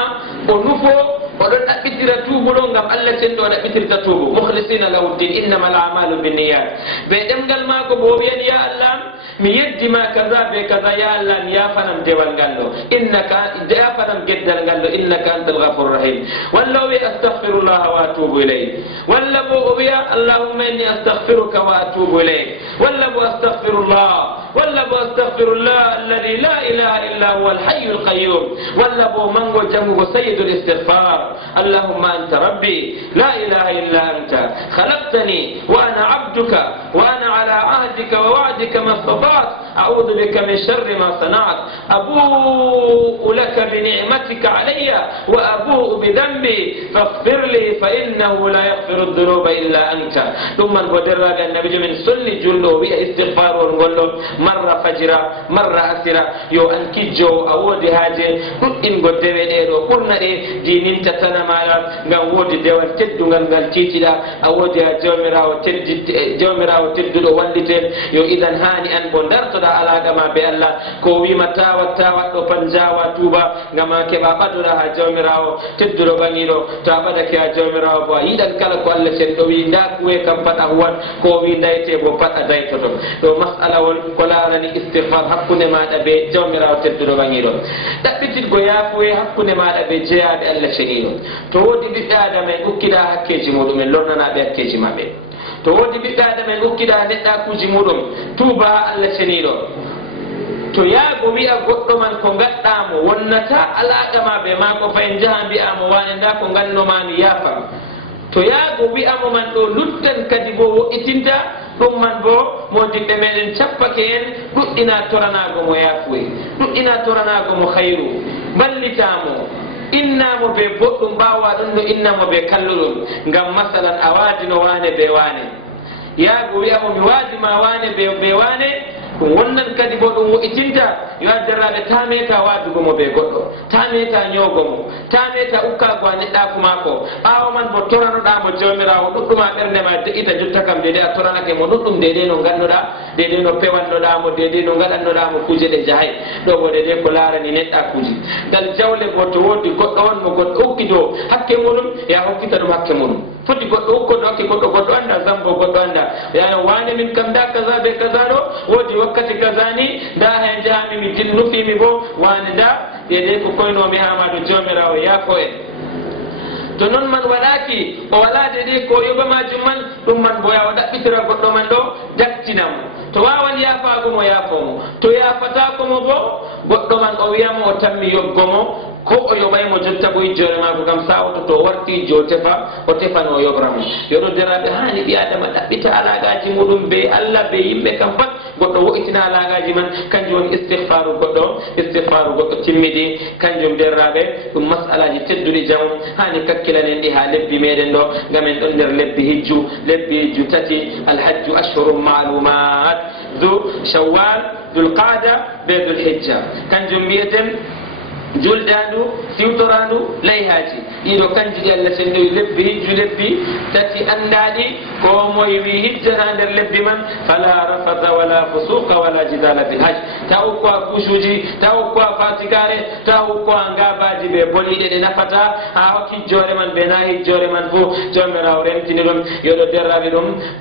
o nufo oɗon ɗaɓɓitira tuubuɗo ngam Allah cenɗo o ɗaɓɓitirta tuubu mukhlisina lahu ddin innama al a'malu binniyat ɓe ɗemgal mako bo wiyani ya Allah mi yeddima kaza be kaza ya Allah mi yafanam dewal ngal ɗo innaka yafanam geddal ngal ɗo innaka antal ghafur rahim walla o wiya astaghfirullah wa atubu ilayh walla bo o wiya allahumma inni astaghfiruka wa atubu ilayk walla bo astaghfirullah walla bo astaghfirullah alladhi la ilaha illa huwa alhayyul qayyum walla bo mango jamugo sayyidul istighfar اللهم أنت ربي لا إله إلا أنت خلقتني وأنا عبدك وأنا على عهدك ووعدك ما استطعت أعوذ بك من شر ما صنعت أبوء لك بنعمتك علي وأبوء بذنبي فاغفر لي فإنه لا يغفر الذنوب إلا أنت ثم بدر النبي من سل جلو استغفار ونقول مرة فجرة مرة أسرة يو أنكجو أود هاجي إن قد قلنا دينين تتنا مالا ngam wodi dewal teddugal ngal titida a wodi ha jawmirawo tedduɗo wallite yo idan hani an bo dartoɗa alaga ma be Allah ko wima tawat ɗo pan jawa tuuba ngam a keɓa ɓadoɗa ha jawmirawo tedduɗo ɓaŋiɗo to a ɓadake ha jawmirawo bo a yiɗan kala ko Allah sen ɗo wi nda kuwe kam pat a huwan ko wi dayte bo pat a daytoto ɗo masala won ko larani istighfar hakkunde maɗa be jawmirawo tedduɗo ɓaŋiɗo ɗaɓɓititgo yafuwe hakkunde maɗa be jeyaɓe Allah ceniɗo to wodi ɓiɓɓe adama en ukkiɗa hakkeji muɗum en lornanaɓe hakkeji maɓɓe to wodi ɓiɓɓe adama en ukkiɗa neɗɗakuji muɗum tuuba ha Allah ceniɗo to yaago wi'a goɗɗo man ko gaɗɗamo wonnata alaqa ma ɓe mako fayen jaha mbiyamo wane nda ko gannnomami yaafam to yaago wi'amo man ɗo lutten kadi bo wo'itinta ɗum man bo modiɓɓe meɗen cappake en ɗuɗɗina toranago mo yaafuwe ɗuɗɗina toranago mo hayru ballitamo innamo be boɗɗum mbawa ɗum ɗo innamo be kalluɗum ngam masalan a waadino wane be wane yaago wiyamo mi waadima wane be wane ɗum wonnan kadi bo ɗum wo'itinta yo adderraɓe tameta waadugomo be goɗɗo tameta ñogomo tameta ukkago a neɗɗaku mako ɓawo man bo toranoɗamo jawmirawo ɗuɗɗuma ɓernde ma deƴita jotta kam dede a toranake mo ɗuɗɗum dede no ganduɗa dede no pewannoɗamo dede no gaɗannoɗamo kuje ɗe jahay ɗo bo dede ko larani neɗɗakuji ngal jawle bo to wodi goɗɗo on mo goɗɗo ukkido hakke muɗum ya hokkita ɗum hakke muɗum foti goɗɗo ukkodo hakke goɗɗo anda zambo goɗɗo anda yayo wane min kam da kaza be kaza ɗo wodi wakkati kaza ni nda hen jahami mi nufimi bo wane nda dede ko koynomi hamado jawmirawo yaafo en to noon man waɗaki o wala dede ko yoɓa majum man ɗum man bo yawa ɗaɓɓitira goɗɗo man ɗo jaktinamo to wawan yaafagomo yaafomo to yaafatakomo bo goɗɗo man o wiyamo o tammi yoggomo ko o yoɓaymo jotta bo ijjore mako kam sa oto to warti jo tefa o tefano yobramo yoɗo deraɓe hani ɓi adama ɗaɓɓita alagaji muɗum be Allah be yimɓe kam pat goɗɗo wo'itina alagaji man kanjum woni istighfaru goɗɗo timmiɗi kanjum derraɓe ɗum masalaji tedduɗi jam hani kakkilanen ɗi ha lebbi meɗen ɗo gamen ɗon nder lebbi hijju tati alhajju ashhurum ma'lumat dhu shawwal dhul qa'da be dhul hijja kanjum mbiyeten juldandu siwtorandu layhaji ɗiɗo kanji ɗi Allah sen ɗowi lebbi hijju lebbi tati andaɗi ko moye wi hijjata nder lebbi man fala rafata wala fusuqa wala jidala bil hajj ta ukko a kuusuji ta ukko a fatikare ta ukko a ngabaji ɓe boliɗe ɗe nafata ha hijjore man ɓe na hijjore man fo jawmirawo remtini ɗum yoɗo derraɓe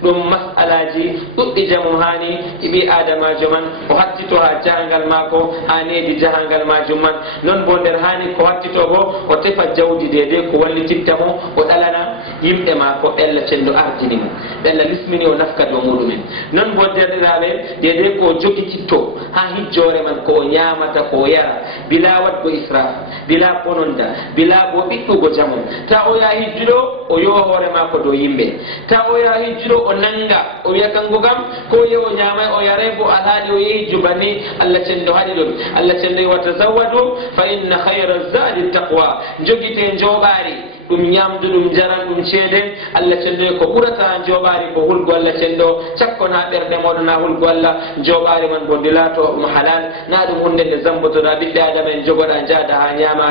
ɗum masalaji ɗuɗɗi jamu hani ɓi adamajo man o hattito ha jahangal mako ha needi jahangal majum man non bo nder hani ko hattito bo o tefa jawdi dede ko wallititta mo o ɗalana yimɓe ma ko ɓella cenɗo ardini mo bella lismini o nafka do mudumen non bo derdirabe de ko jogi titto ha hijjore man ko nyamata ko yara bila wadgo israf bila pononda bila bo biddugo jamon ta o ya hijjudo o yo hore ma ko do yimbe ta o ya hijjudo o nanga o ya kango gam ko yo nyama o yare bo alhali o yi jubani Allah cendo hadi dum Allah cendo wa tazawwadu fa inna khayra zadi taqwa jogite njobari dum nyamdu dum jaran dum cede Allah cendo ko burata jobari bo hulgo Allah cendo cakko na berde modo na hulgo Allah jobari man bo dilato halal na dum hunde de zamboto da bidda adam en jogoda jada ha nyama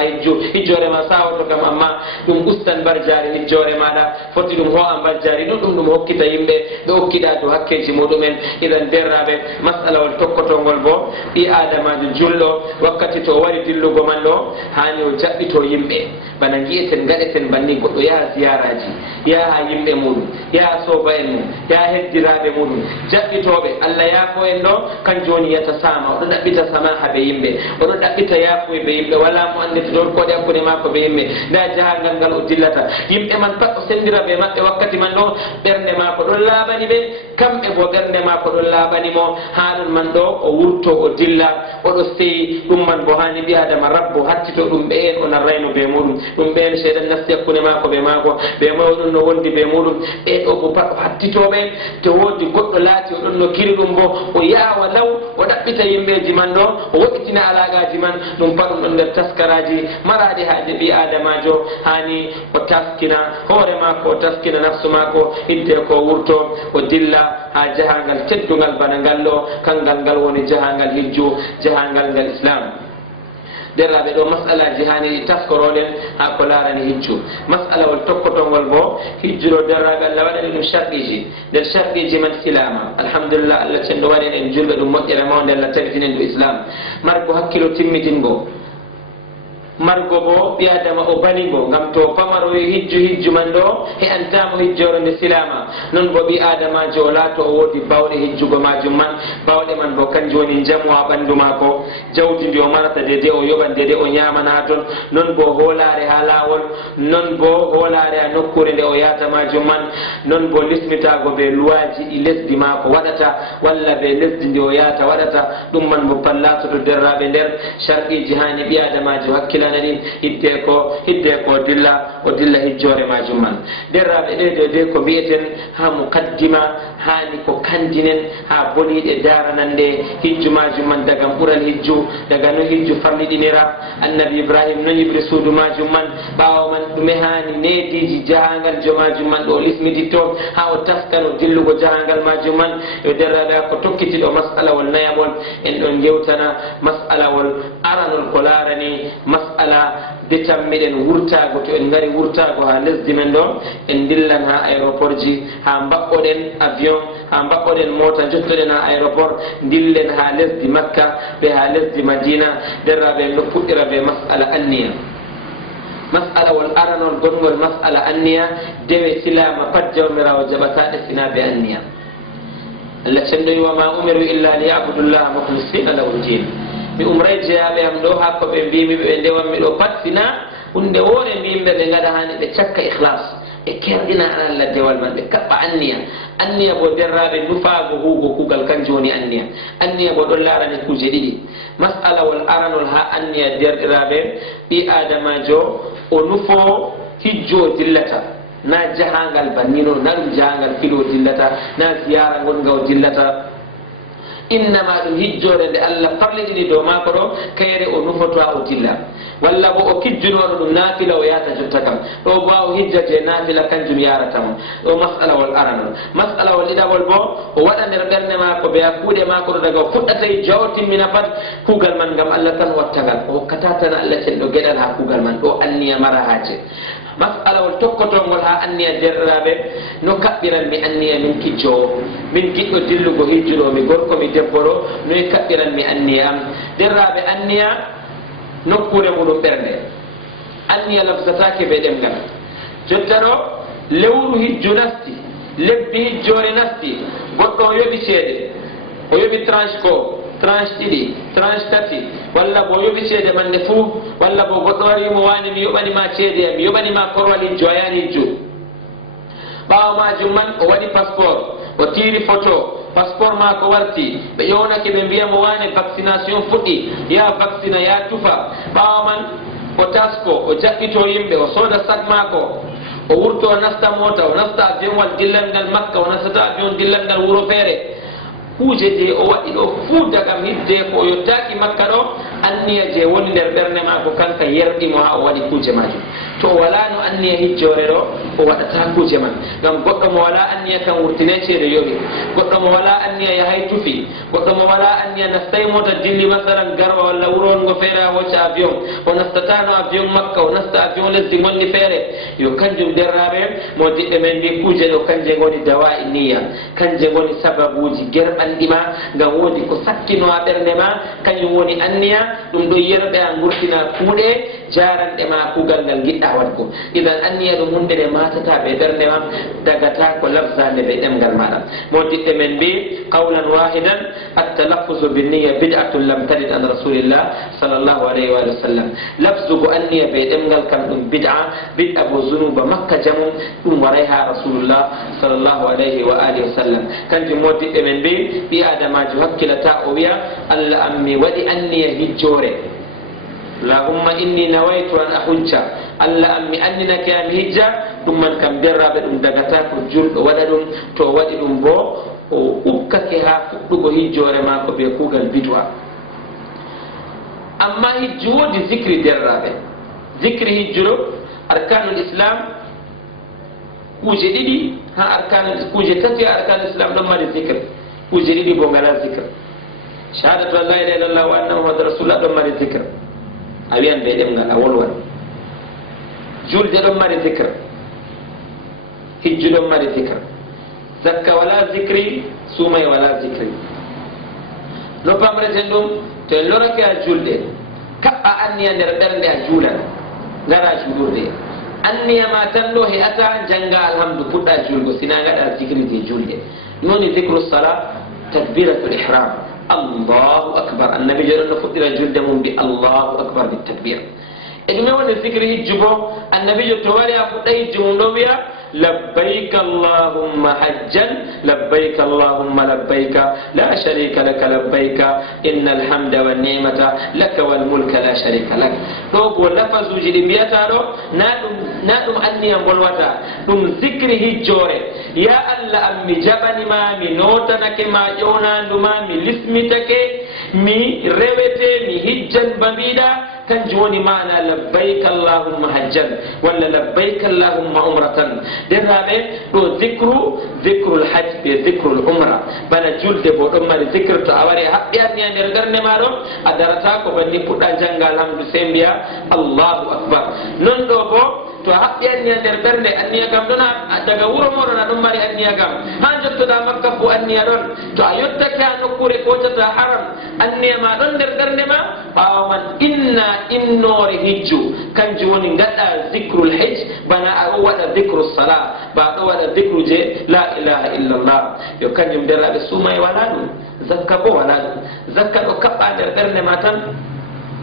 hijjore ma sawato kam amma dum ustan barjari hijjore mada foti dum ho am barjari dum hokkita yimbe do hokkida to hakkeji mudumen idan derrabe mas'ala wal tokkotongol bo bi adama jullo wakkati to wari dillugo man do hani o jabbito yimbe bana gieten gadeten banni goddo ya ziyaraji ya yimbe mudum ya soba en ya heddirabe mudum jabbitobe Allah ya ko en do kan joni yata sama do dabbita samaha be yimbe do dabbita ya ko be yimbe wala mo ande to ko de ko ne mako be yimbe da jahangal ngal o dillata yimbe man pat o sendira be mabbe wakkati man do bernde mako do labani be kambe bo bernde mako do labani mo halul man do o wurto o dilla o do sey dum man bo hani bi adama rabbu hattito dum be en on rayno be mudum dum be en shedan nasti akune mako be mako be mawdun no wondi be mudum e do bo pat hattitobe to wodi goddo laati o don no kiri dum bo o yaawa law o dabbita yimbeji man do o wottina alagaji man dum padum don der taskaraji marade haaje bi adamajo hani o taskina hore mako o taskina nafsu mako hidde ko wurto o dilla ha jahangal teddungal bana gallo kangal ngal woni jahangal hijju jahangal ngal islam derrabe do mas'ala jihani taskoroden ha ko larani hijju mas'ala wal tokkotongol bo hijjuro derrabe Allah wadani dum shartiji der shartiji man silama alhamdulillah Allah cendo waden en julbe dum moddere mawde Allah tabitinen do islam marko hakkilo timmitingo margo bo bi adama o banigo ngam to pamaro hijju man do e antamo hijjoro de silama non bo bi adama jola to wodi bawde hijjugo majum man bawde man bo kan joni jamu ha bandu mako jawdi bi o marata de o yobande de o nyamana ton non bo holare halawol non bo holare nokkure de o yata majum man non bo lismita go be luwaji i lesdi mako wadata walla be lesdi de o yata wadata dum man bo pallato to derrabe der sharqi jihani bi adama jo hakkila hidde ko dilla o dilla hijjore majum man derrabe de ko bieten ha muqaddima hani ko kandinen ha bolide daranande hijju majum man daga bural hijju daga no hijju farlidinira annabi ibrahim no yibri sudu majum man bawo man dume hani netiji jahangal jo majum man do lismidito ha o taskano dillugo jahangal majum man e derrabe ko tokkiti do mas'ala wal nayabol en don gewtana mas'ala wal aranul kolarani ala detammiɗen wurtago to en ngari wurtago ha lesdi men ɗo en dillan ha aéroport ji ha mbaɓɓoɗen avion ha mbaɓɓoɗen mota jottoɗen ha aéroport dillen ha lesdi makka ɓe ha lesdi madina derraɓe en ɗo puɗɗira ɓe mas'ala anniya mas'ala wal aranol gongol mas'ala anniya dewe silama pat jawmirawo jaɓataɗe sina ɓe anniya Allah cendoyi wa ma umiru illa liyabudullaha mukhlisina lahu din mi umray jeyaɓe am ɗo hakko ɓe mbimi ɓe ndewammi ɗo pat sina hunde wore mbimɓe ɓe gaɗa hani ɓe cakka ihlas ɓe kerɗina an Allah dewal man ɓe kaɓɓa anniya bo derraɓe nufaago huugo kugal kanjum woni anniya bo ɗon larani kuje ɗiɗi mas'ala wal aranol ha anniya derɗiraɓe ɓi adamajo o nufo hijjo dillata na jahangal bannino na ɗum jahangal filo dillata na ziyara gonga o dillata innama ɗum hijjore nde Allah farliɗini dow mako ɗo kayre o nufoto o dilla walla bo o kijjunoɗo ɗum naafila o yata jotta kam ɗo bo o hijjate naafila kanjum yaratamo ɗo mas'ala wal aranol mas'ala wal ɗiɗaɓol bo o waɗa nder ɓernde mako ɓe hakkuɗe mako ɗo daga o fuɗɗata hijja o timmina pat kuugal man ngam Allah tan wattagal o hokkata tan Allah cenɗo gueɗal ha kuugal man ɗo anniya mara haaje mas'ala wal tokkotongol ha anniya derɗiraɓe no kaɓɓiran mi anniya min kijjowo min giɗɗo dillugo hijjuɗo mi gorko mi debbo ɗo noyi kaɓɓiran mi anniya am derraɓe anniya nokkure muɗum ɓernde anniya lafsatake ɓe ɗemgal jotta ɗo lewru hijju nasti lebbi hijjore nasti goɗɗo o yoɓi ceede o yoɓi tranche ko tranche ɗiɗi tranche tati walla bo yoɓi ceede manne fuu walla bo goɗɗo warimo wani mi yoɓanima ceede mi yoɓanima korwal hijju a yani hijju ɓawo majum man o waɗi passeport o tiri photo passeport mako warti ɓe ƴownake ɓe mbiyamo wane vaccination fuɗɗi ya vaccina ya tufa ɓawo man o tasko o jaɓɓito yimɓe o sooda sac mako o wurto o nasta mota o nasta avion wal dillal ngal makka o nastata avion dillal ngal wuro feere kuje je o waɗi ɗo fuu daga hidde ko o yottaki makka ɗo anniya je woni nder ɓernde mako kanka yerɗimo ha o waɗi kuje majum to wala no anniya hijjore ɗo o waɗata kuje man ngam goɗɗo mo wala anniya kan wurtine ceede yoɓi goɗɗo mo wala anniya yahay tufi goɗɗo mo wala anniya nastay mota dilli masalan garwa walla wurongo feere a hocca avion o nastatano avion makka o nasta avion lesdi gonɗi feere yo kanjum derraɓe mo diɓɓe men mbi kuje ɗo kanje goni dawa niya kanje goni sababuji gerɓanɗima ngam woodi ko sakkino ha ɓernde ma kañum woni anniya ɗum ɗo yerɓe a gurtina kuuɗe jaranɗe ma kuugal ngal giɗɗa wadgo idan anniya ɗum hunde nde matata ɓe ɓernde ma dagata ko lafzande ɓe ɗemgal maɗa mo diɓɓe men mbi qawlan wahidan attalaffuzu binniya bid'atun lam tarid an rasulillah sallllahu alayhi wa sallam lafzugo anniya ɓe ɗemgal kam ɗum bid'a bo zunuba makka jamum ɗum waray ha rasulullah sallllahu alayhi wa alihi wa sallam kanjum mo diɓɓe men mbi ɓi adamajo hakkilata o wiya allah am mi waɗi anniya hijjore allahumma inni nawaytu an ahujja allah am mi andinake ami hijja ɗum man kam derraɓe ɗum dagata ko julɗo waɗa ɗum to waɗi ɗum bo o ukkake ha fuɗɗugo hijjore mako ɓe kuugal bid'a amma hijju woodi zicri derraɓe zicri hijjuɗo arkanul islam kuje ɗiɗi ha kuje tati ha arkanul islam ɗon mari zicre kuje ɗiɗi bo ngala zicre shahadatu an la ilaha illallah wa anna muhammadu rasulullah ɗon mari zicre a wiyan ɓe ɗemngal a wolwan julde ɗon mari zicre hijju ɗon mari zicre zakka wala zicri suumay wala zicri no pamreten ɗum to en lorake a julde kaɓɓa anniya nder ɓernde a juulan ngara juulurde anniya ma tan ɗo heƴata jannga alhamdu puɗɗa julgo sina gaɗa zicri je julde noni zicru sala takbiratul ihram allahu akbar annabi jo ɗon no fuɗɗira julde mum bi allahu akbar bi takbir e ɗume woni zicri hijju bo annabi jo to wari a fuɗɗa hijju mum ɗo wiya labbayk allahumma hajjan labbayk allahumma labbayka la sharika laka labbayka inna alhamda wa ni'mata laka wal mulka la sharika lak ɗo bo lafazuji ɗi mbiyata ɗo na ɗum anniya bolwata ɗum zicri hijjore ya allah am mi jaɓanima mi notanake ma ƴownanduma mi lismitake mi rewete mi hijjan ba mbiɗa kanjum woni mana labbayk allahumma hajjan walla labbayk allahumma umratan derraɓe ɗo zicrul hajj be zicrul umra bana julde bo ɗon mari zicre to a wari a haɓɓi anniya nder garne ma ɗo a darata ko banni puɗɗa jangga alhamdu sey mbiya allahu akbar non ɗo bo to a haɓɓi anniya nder ɓernde anniya kam ɗon daga wuro moɗon aɗon mari anniya kam ha jottoɗa makka fo anniya ɗon to a yottake ha nokkure kotata haram anniya ma ɗon nder ɓernde ma ɓawa man innore hijju kanjum woni gaɗa zicrul hijj bana aɗo waɗa zicru sala ba aɗo waɗa zicru je la ilaha illallah yo kanjum derraɓe suuma e wala ɗum zakka bo wala ɗum zakka ɗo kaɓɓa nder ɓernde ma tan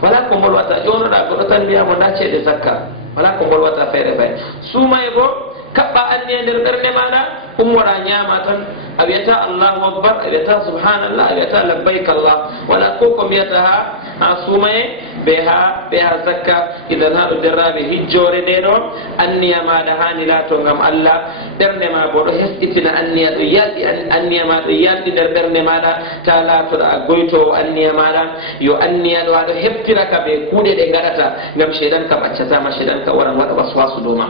wala ko molwata ƴonoɗa goɗo tan mbiyamo nda ceeɗe zakka wala ko molwata feere fay suuma e bo kaɓɓa anniya nder ɓernde maɗa umwora ñaama tan a wiyata allahu akbar a wiyata subhanallah a wiyata labbayk allah wala ko ko mbiyata ha suumaye ɓe ha zakka idan haɗo derraɓe hijjore nde ɗo anniya maɗa hani laato ngam allah ɓernde ma bo ɗo hesɗitina anniya ɗo yalɗi anniya ma ɗo yalɗi nder ɓernde maɗa ta laatoɗa a goytowo anniya maɗa yo anniya ɗo aɗo heftira ka ɓe kuuɗe ɗe gaɗata ngam shaidan ka ɓaccatama shaidan ka waran waɗa waswasu dow ma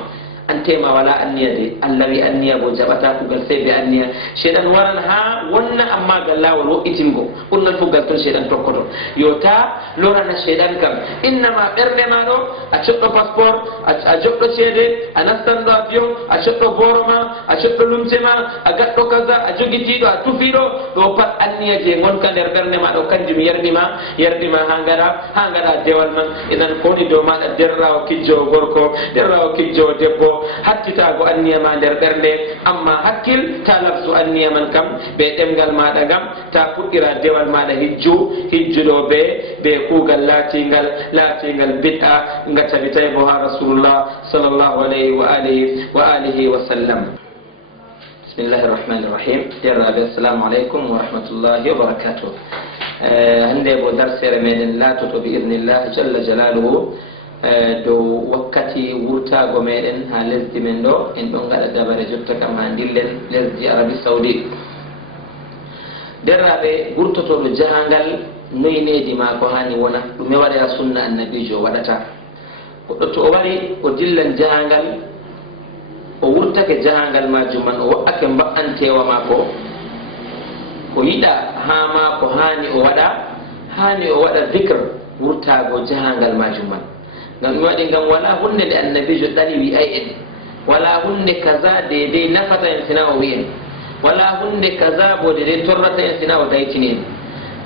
antema wala anniya de allah wi anniya bo jaɓata kugal sey ɓe anniya shaiɗan waran ha wonna amma gal lawol wo'itingo ɓurnan fu gal toon shaiɗan tokkoto yo ta lorana shaiɗan kam innama ɓernde ma ɗo a coɗɗo passeport a joɗɗo ceede a nastanɗo avion a coɗɗo boro ma a coɗɗo lumce ma a gaɗɗo kaza a jogitiɗo a tufiɗo ɗo pat anniya je gonka nder ɓernde ma ɗo kanjum yerɗima ha gaɗa dewal man idan foni dow maɗa derrawo kijjowo gorko derrawo kijjowo debbo hattitago anniya ma nder ɓernde amma hakkil ta lafsu anniya man kam ɓe ɗemgal maɗa gam ta fuɗɗira dewal maɗa hijjuɗo ɓe kuugal laatingal bid'a nga tabitay bo ha rasulullah sallllahu alayhi wa alihi wa sallam bismillahi rahmani rahim. Yerraɓe assalamu aleykum wa rahmatullahi wa barakatuh. Hande bo darsere meɗen latoto bi idnillah jalla jalaluhu dow wakkati wurtago meɗen ha lesdi men ɗo en ɗon gaɗa dabare jotta kam ha dillen lesdi Arabie Saoudite. Derraɓe gurtotoɗo jahangal noyineji ma ko hani wona ɗume waɗa sunna annabijo waɗata. Goɗɗo to o wari o dillan jahangal o wurtake jahangal majum man o waɗake mba'antewa mako o yiɗa ha ma ko hani o waɗa dhicre wurtago jahangal majum man. Ngam ɗum waɗi ngam wala hunde nde annabijo ɗali wi'ay en, wala hunde kaza dedei nafata en sina o wi'en, wala hunde kaza bo dedei torrata en sina o daytini en.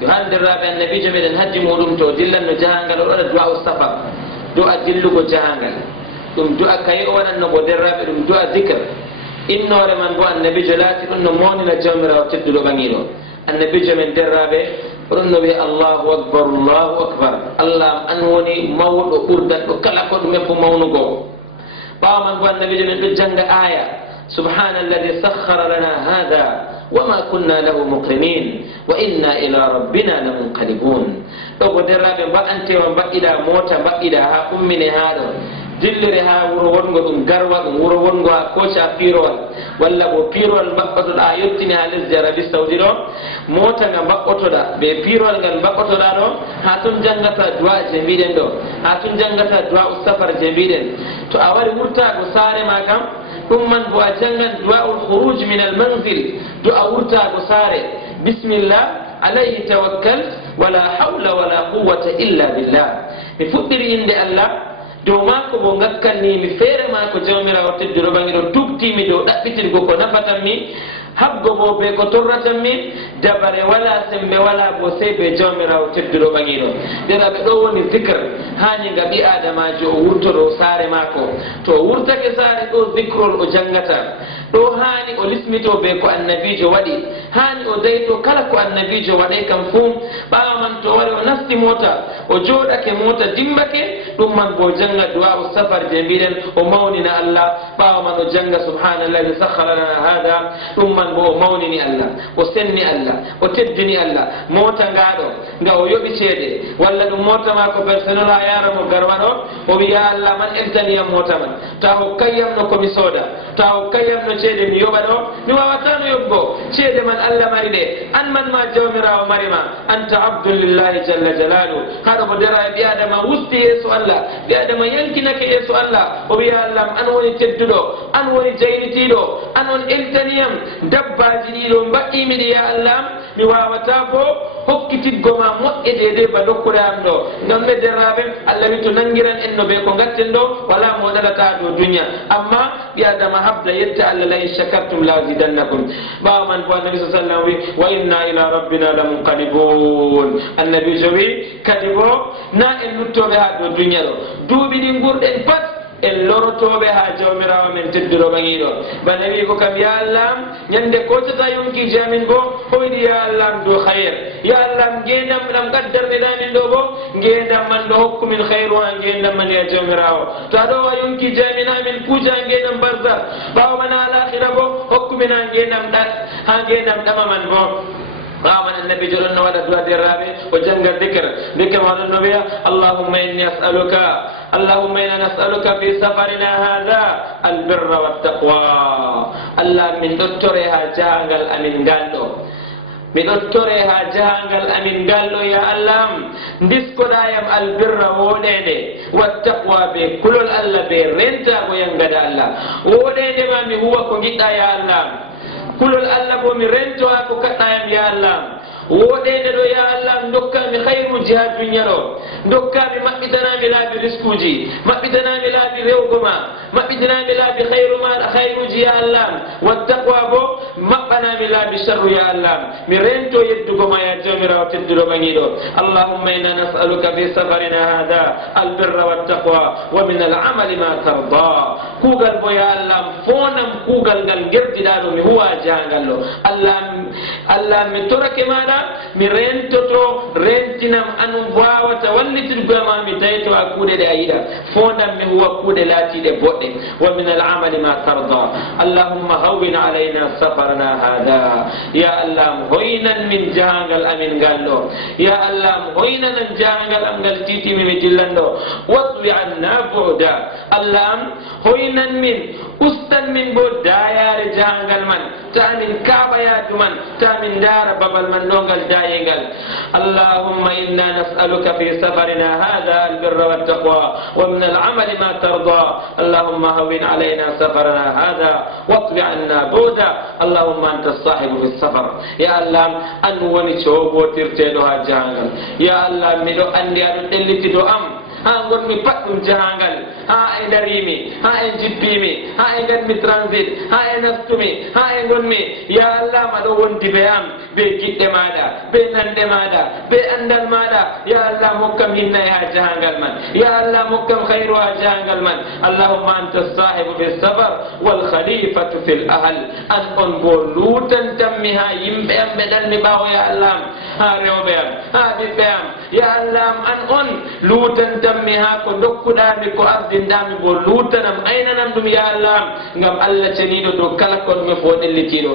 Yo haldirraɓe annabijo meɗen hajji muɗum to dillanno jahangal o waɗa du'a o safar, du'a dillugo jahangal, ɗum du'a kayi o waɗanno bo derraɓe ɗum du'a dhicre. Innore man bo annabijo laati ɗum no mawnina jawmirawo tedduɗo ɓaŋiɗo. Annabijo men derraɓe oɗon no wiya Allahu akbar, Allahu akbar, Allah an woni mawɗo ɓurdanɗo kala ko ɗumen fo mawnugo. ɓawa man bo annabijo men ɗo janga aya subhana alladi sakhara lana hada wama kunna lahu muqrinin wa inna ila rabbina lamunqalibun. ɗo bo derraɓe mba'antewa mbaɗɗiɗa mota mbaɗɗiɗa ha ummine ha ɗo dillire ha wuro wongo ɗum garwa ɗum wuro wongo ha koca pirowal walla bo pirowal mbaɓɓotoɗa a yettini ha lesdi Arabie Saoudite ɗo mota nga mbaɓɓotoɗa ɓe pirowal ngal mbaɓɓotoɗa ɗo ha ton jangata du'a je mbiɗen ɗo, ha ton jangata du'a u safar je mbiɗen. To a wari wurtago saare ma kam ɗum man bo a jangan du'a ul khuruj min al manzil, du'a wurtago saare, bismillah alayhi tawakkal wala hawla wala quwwata illa billah. Mi fuɗɗiri inde Allah dow maako bo ngakkanni mi feere maako jawmirawo tedduɗo ɓaŋiɗo tubtimi dow ɗaɓɓitirgo ko nafatanmi, habgo bo be ko torratanmi, dabare wala sembe wala bo sey be jawmirawo tedduɗo ɓaŋiɗo. Deraɓe ɗo woni dhicre hani nga ɓi adamajo o wurtoɗo saare maako. To o wurtake saare ɗo dhicrol o jangata, ɗo hani o lismito be ko annabijo waɗi, hani o dayto kala ko annabijo waɗay kam fuu. ɓawa man to wari o nasti mota o joɗake mota dimbake, ɗum man bo janga du'a u safar je mbiɗen o mawnina Allah. ɓawa man o janga subhanallahi sakhara lana hada, ɗum man bo o mawnini Allah, o senni Allah, o teddini Allah. Mota ngaɗo nga o yoɓi ceede walla ɗum mota ma ko personnel ha yaramo garwa ɗo, o wiya Allah man eltaniyam mota man, ta hokkayam no komi sooda, ta hokkayam no ceede mi yoɓa ɗo, mi wawatano yoɓgo ceede man Allah mari ɗe, an man ma jawmirawo mari ma, anta abdun lillahi jalla jalalu. haɗo mo dara ɓi adama wusti yeeso Allah, ɓi adama yankinake yeeso Allah, o wiya Allah an woni tedduɗo, an woni jaynitiɗo, an on eltaniyam dabbaji ɗiɗo mbaɗɗimi ɗi ya Allah, mi wawata bo hokkititgo ma moƴƴe dede ba dokkude am ɗo. Ngam ɓe derraɓe Allah wi to nangiran en no ɓe ko gatten ɗo wala mo ɗalata ɗo duniya, amma ɓi adama habda yetta Allah la in shakartum la zidannakum. ɓawa man bo annabi sallallahu alaihi wasallam wi wa inna ila rabbina lamunqalibun. annabijo wi kadi bo na en luttoɓe ha ɗo duniya ɗo, duuɓi ɗi gurɗen pat en lorotoɓe ha jawmirawo men tedduɗo ɓaŋiɗo. bana wi ko kam ya Allah ñande kotata yonkiji amin bo o wiɗi ya Allah do hayre, ya Allah ngendam ɗam qaddarɗeɗamin ɗo bo ngendam man ɗo hokkumin hayru ha ngendam man ya jawmirawo. to aɗo wa yonkiji amin amin puuja ha ngendam barzak, ɓawo mana alakhira bo hokkumin ha ngendam ɗama man bo. ɓawa annabi joɗon no waɗa du'a derraɓe o janga dhicre waɗon no wiya allahumma inni as'aluka, allahumma inna nas'aluka fi safarina hada albirra wattaqwa. Allah min ɗottore ha jahangal amin ngalɗo, mi ɗottore ha jahangal amin ngalɗo ya Allah, ndiskoɗayam albirra woɗende wattaqwa be kulol Allah be rentago yangada Allah. woɗende ma mi huwa ko giɗɗa ya Allah, kulol Allah bo mi rentowa ko kaɗɗayam ya Allah. woɗende ɗo ya Allah dokkami hayruji ha duniya ɗo, dokkami maɓɓitanami laabi riskuji, maɓɓitanami laabi rewgo ma, maɓɓitanami laabi hayruji ya Allah. wattaqwa bo maɓɓanami laabi sharru ya Allah. mi rento yeddugo ma ya jawmirawo tedduɗo ɓaŋiɗo. allahumma inna nas'aluka fi safarina hada albirra wattaqwa wa min al'amali ma tarda. kuugal bo ya Allah fonam kuugal ngal gerdiɗa ɗo mi huwa jahangal ɗo. Allah Allah mi torake maɗa mi rentoto rentinam anu wawata wallitirgama mi tawito a kuuɗe ɗe a yiɗa fondam mi huwa kuuɗe laatiɗe boɗɗe wa min al amali ma tarda allahumma hawwin alayna safarna hada ya allah hoynan min jahangal amin ngal ɗo ya allah hoynanan jahangal am ngal titimi mi dillan ɗo watwi anna bu'da allah am hoynan min ustan min bo dayare jahangal man tamin kaɓayatu man tamin dara babal man ɗongal dayengal allahumma inna nas'aluka fi safarina hada albirra wattaqwa wa min al'amali ma tarda allahumma hawwin alayna safarana hada watwi anna bu'da allahumma anta as-sahibu fi safar ya allah an woni coɓotirteɗo ha jahangal ya allah miɗo andi aɗo ɗellitiɗo am ha gonmi pat ɗum jahangal ha e darimi ha e jippimi ha e gadmi transit ha e nastumi ha e gonmi ya allah maɗo wondi be am be giɗɗe maɗa be nande maɗa be andal maɗa ya allah mokkam hinna e ha jahangal man ya allah mokkam hayru ha jahangal man allahumma anta sahibu fi safar wal khalifatu fi l ahl an on bo lutantammi ha yimɓe am ɓe ɗanmi ɓawo ya allah ha rewɓe am ha ɓiɓɓe am ya allah an on lutantammi ha ko dokkuɗami ko ardinɗami bo lutanam aynanam ɗum ya allah ngam allah ceniɗo dow kala konmi fo ɗellitiɗo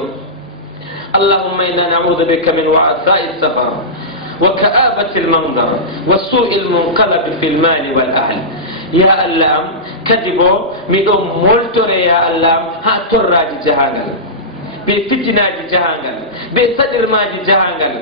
اللهم إنا نعوذ بك من وعثاء السفر وكآبة المنظر وسوء المنقلب في المال والأهل يا الله كذبو ميدو مولتوري يا الله ها تراج جهانغال بفتناج جهانغال بصدر ماج جهانغال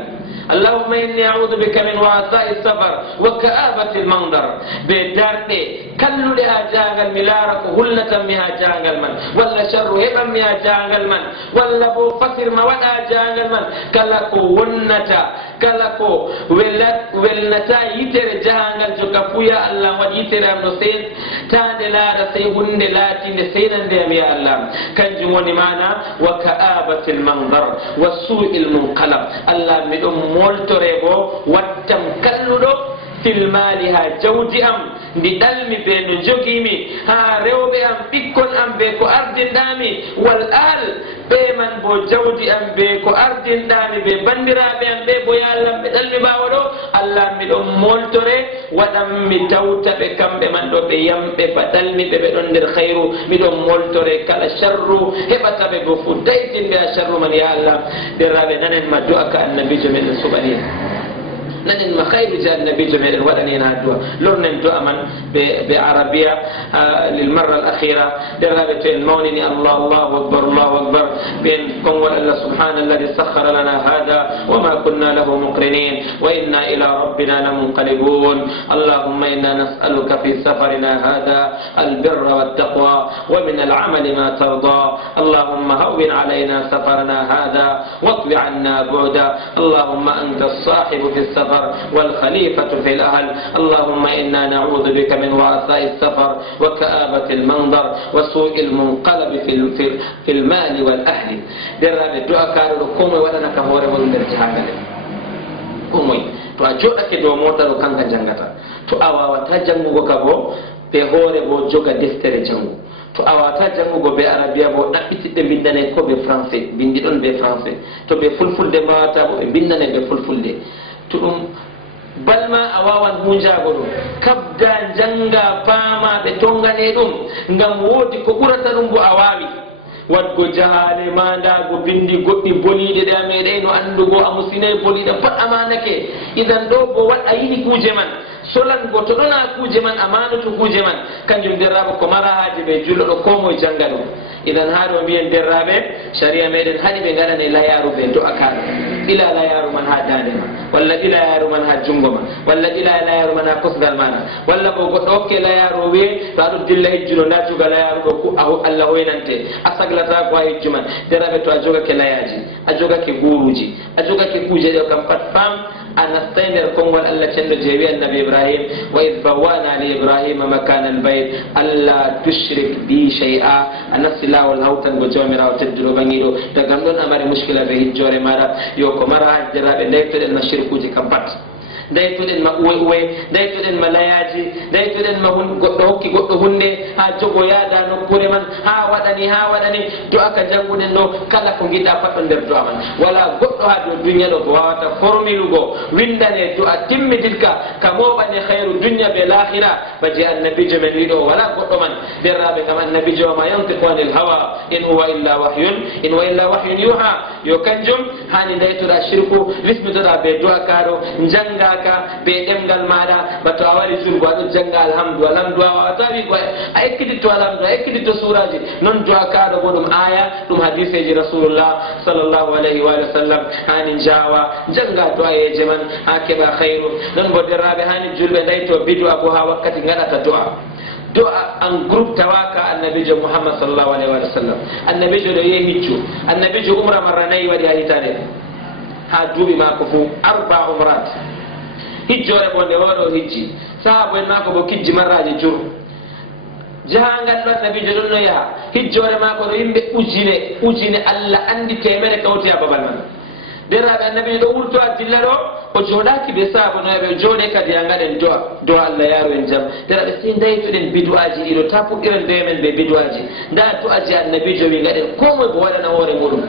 اللهم إني أعوذ بك من وعثاء السفر وكآبة المنظر بدارتي كل لها جانغل ملارك هلة مها جانغل من ولا شر هبا مها جانغل من ولا بو فسر ما ولا جانغل من كلاكو ونتا كلاكو ولنتا يتر جانغل جو كفويا الله ويتر أمنو سين تاد لا رسي هند لاتي نسينا ديم يا الله كان جموني معنا وكآبة المنظر والسوء المنقلب الله مدوم مولتوريبو واتم كلودو filmaliha jawdi am ndi ɗalmi ɓe no jogimi ha rewɓe am ɓikkon am ɓe ko ardinɗami wal ahl ɓe man bo jawdi am ɓe ko ardinɗami ɓe bandiraɓe am ɓe bo yallam ɓe ɗalmi ɓawa ɗo allah miɗon moltore waɗan mi tawta ɓe kamɓe man ɗo ɓe yamɓe ba ɗalmiɓe ɓe ɗon nder hayru miɗon moltore kala sharru heɓata ɓe bo fu daytinde a sharru man ya allah derraɓe nanen ma du'a ka annabijo meɗen suɓani نحن ما خير جاء النبي جميل ودني نادوا لون ندوا من بعربية للمرة الأخيرة درابة المونين الله الله أكبر الله أكبر بين قول الله سبحان الذي سخر لنا هذا وما كنا له مقرنين وإنا إلى ربنا لمنقلبون اللهم إنا نسألك في سفرنا هذا البر والتقوى ومن العمل ما ترضى اللهم هون علينا سفرنا هذا واطل عنا بعدا اللهم أنت الصاحب في السفر والخليفة في الأهل اللهم إنا نعوذ بك من وعثاء السفر وكآبة المنظر وسوء المنقلب في المال والأهل درابة دعاء كارو كومي ولا نكموري ولن جهانا كومي تو أجوءك دو موتا لو كانت جنغتا تو أواوتا جنغو كبو بهوري بو جوغا دفتر جنغو to awata jangugo be arabia bo ɗaɓɓitiɗɓe bindane ko be français bindi ɗon be français to ɓe fulfulde mbawata bo ɓe bindane ɓe fulfulde to ɗum balma a wawan hunjago ɗum kabda janga paama ɓe tongane ɗum ngam woodi ko ɓurata ɗum bo a wawi wadgo jahale mandago bindi goɗɗi boliɗe ɗe a meɗayno andugo a musinayi boliɗe pat amanake idan ɗo bo wat a yiɗi kuje man solango to ɗona kuje man amanoto kuje man kanjum derraɓe ko mara haaji ɓe julɗo ɗo ko moye janga ɗum idan ha ɗo mbiyen derraɓe sharia meɗen haɗi ɓe gaɗane layaru ɓe do'akaɗo ila layaru man ha dande ma walla ila layaru man ha jungo ma walla ila layaru man ha kosgal mana walla bo goɗɗo hokke layaru o wiye to aɗo dilla hejjuno na juga layaru ɗo ko allah hoynante a saglata ko ha hejju man derraɓe to a jogake layaji a jogake guruji a jogake kuje ɗo kam pat fam أنستين الكون الله جل جلاله النبي إبراهيم وإذ بوانا لإبراهيم مكان البيت ألا تشرك بي شيئا أنسلا والهوتن بجومرا وتدلو بنيرو دعندون أمر مشكلة به الجوري مرا يوكو مرا جرا بنيت النشرك وجه كبت daytuɗen ma uwe daytuɗen ma layaji daytuɗen ma goɗɗo hokki goɗɗo hunde ha jogo yaada nokkure man ha waɗani do aka janguɗen ɗo kala ko giɗɗa pat ɗo nder du'a man wala goɗɗo ha dow duniya ɗo ko wawata formirugo windane du'a timmitirka ka moɓane hayru dunya be lahira baje annabijo men wiɗo wala goɗɗo man derraɓe kam annabijo ma yantiqu anil hawa in huwa illa wahyun yuha yo kanjum hani daytuɗa shirku lismitoɗa be du'a kaɗo jangaka be ɗemgal maɗa bato a wari surgo aɗo janga alhamdu a wawata wi ko a ekkititto alhamdu a ekkititto suraji non du'a kaɗo bo ɗum aya ɗum hadiseji rasulullah sallllahu alayhi wa sallam hani jawa janga du'ayeje man ha keɓa hayru non bo derraɓe hani julɓe dayto bidu'a bo ha wakkati gaɗata du'a en groupe tawaka annabijo muhammad sallallahu alaihi wa sallam annabijo do yehi hiccu annabijo umra marra nayi wadi ha hitande ha duuɓi mako fu 4 umrat hijjore bonde oɗo hijji sahabo en mako bo kijji marraji jur jahangal ɗo annabijo ɗon no yaha hijjore mako ɗo yimɓe ujine allah andi temere kawti ha babal man deraɓe annabijo ɗo wurto a dilla ɗo o jooɗaki ɓe saabo noyaɓe jooɗe kadi a gaɗen do allah yaaru en jaam deraɓe si daytuɗen bidu'aji ɗiɗo ta puɗɗiren be men ɓe bidu'aji nda du'aji annabijo wi gaɗen ko moye ko waɗana hoore muɗum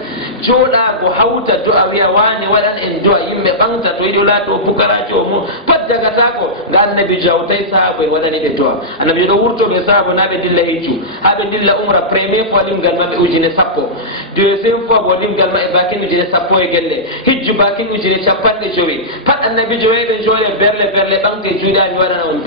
jooɗago hawta du'a wiya wani waɗan en du'a yimɓe ɓamta to yiɗi laato o bukarajo o mum pat jagatako nga annabijo hawtay sahaabo en waɗani ɓe du'a annabijo ɗo wurto ɓe sahaabo na ɓe dilla hiccu ha ɓe dilla umra premier fois limgal maɓɓe ujune 10 deuxiéme fois bo limgal maɓɓe bakin ujune 10 e gelle hijju bakin ujune 50 pat annabijo weɓe jooɗe berle ɓamte juuɗani waɗana on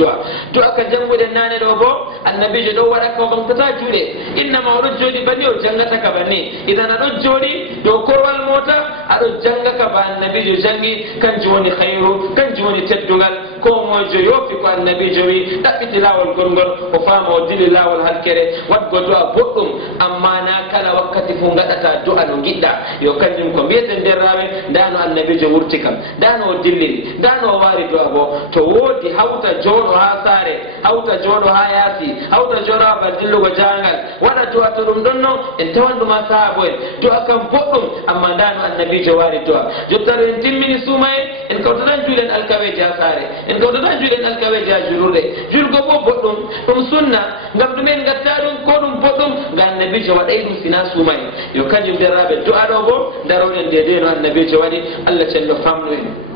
du'a ka janguɗen nane ɗo bo annabijo ɗo waɗa ko ɓamtata juuɗe innama oɗo jooɗi banni o jangata ka banni idan aɗo jooɗi dow korwal mota aɗo janga ka ba annabijo jangi kanjum woni hayru kanjum woni teddugal ko mojo yofi ko annabijo wi ɗaɓɓiti lawol gongol o faama o dili lawol halkere wadgo du'a boɗɗum amma na kala wakkati fu gaɗata du'a no giɗɗa yo kanjum ko mbiyeten derraɓe ndano annabijo wurti kam ndano o dilliri ndano o waari du'a bo to woodi hawta jooɗo ha saare hawta jooɗo ha yaasi hawta jooɗo ha bal dillugo jahangal waɗa du'a to ɗum ɗon no en tawan ɗuma sahabo en du'a kam boɗɗum amma ndano annabijo waari du'a jottaro en timmini suuma en kawtatan juuɗen alkaweji ha saare en kawtatan juuɗen alkaweji ha julurɗe julgo bo boɗɗum ɗum sunna ngam ɗumen gatta ɗum ko ɗum boɗɗum nga annabijo waɗay ɗum sina suuma en yo kanjum derraɓe du'a ɗo bo daroɗen dede no annabijo waɗi allah cenno famnu en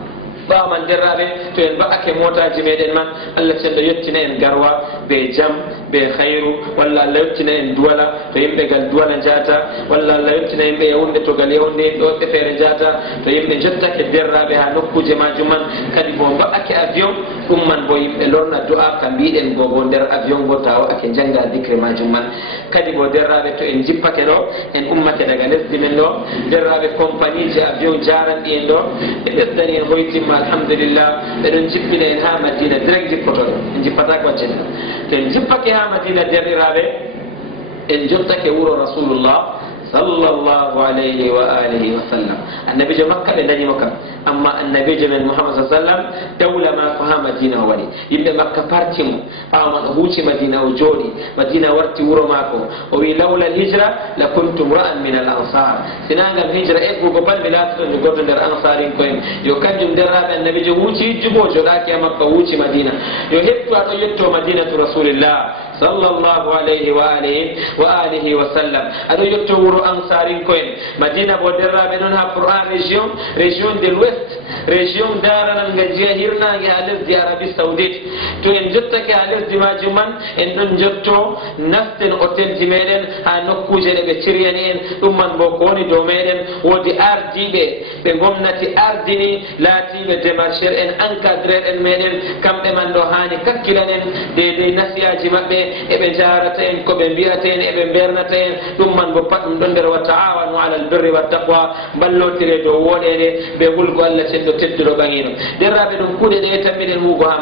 ɓawaman derraɓe to en ba'ake motaji meɗen man allah cenɗo yettina en garwa be jam be hayru walla allah yettina en duwala to yimɓe gal duwala jata walla allah yettina yimɓe yawunde to gal yawunde yimɓe woɓɓe feere jata to yimɓe jottake derraɓe ha nokkuje majum man kadi bo ba'ake avion ɗum man bo yimɓe lorna du'a ka mbiɗen go nder avion go taw ake janga dicre majum man kadi bo derraɓe to en jippake ɗo en ummake daga lesdi men ɗo derraɓe compagnie ji avion jaranɗi en ɗo ɓe ɓesdani en hoytimma alhamdulillah ɓeɗon jippina en ha madina direct jippotoɗo en jippatako waccede to en jippake ha madina derɗiraɓe en jottake wuro rasulullah sallallahu alayhi wa alihi wa sallam annabijo makka ɓe dañimo kam amma annabijo men muhammad sa sallam dawla ma ko ha madina o waɗi yimɓe makka partimo ɓawaman o huuci madina o jooɗi madina warti wuro mako o wi lawla al hijra la kuntum ra'an min al ansar sinagam hijra eggugo balmi laatoto mi goɗɗo nder ansarin koyen yo kanjum derraɓe annabijo huuci hijjugo joɗaki ha makka huuci madina yo hettu aɗo yetto madinatu rasulillah sallallahu alayhi wa alihi wa sallam aɗo yetto wuro ansarin koyen madina bo derraɓe ɗon ha qur'an région de l'ouest région daranal nga jiya hirnage ha lesdi arabie saoudite to en jottake ha lesdi majum man en ɗon jotto nasten hôtel ji meɗen ha nokkuje ɗe ɓe ciryani en ɗum man bo ko woni dow meɗen woodi ardiɓe ɓe gomnati ardini laatiɓe démarcheur en encadreur en meɗen kamɓe man ɗo hani kakkilanen dedei nasiyaji maɓɓe eɓe jarata en koɓe mbiyata en eɓe bernata en ɗum man bo pat ɗum ɗon nder wa taawanu ala al birri wa taqwa ballotire dow woɗede ɓe hulgo allah cenɗo tedduɗo ɓaŋino derraɓe ɗum kuuɗe ɗe tammiɗen huugo ha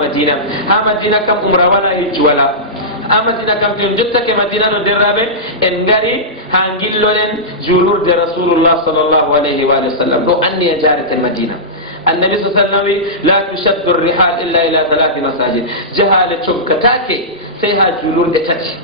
madina kam umra wala hijju wala ha madina kam to en jottake madina no derraɓe en ngari ha gilloɗen julurde rasulullah sallllahu alayhi wa sallam ɗo anni en jareten madina annabi sa sallam wi la tushaddu rihal illa ila 3 masajid jahale cokkatake sey ha julurde tati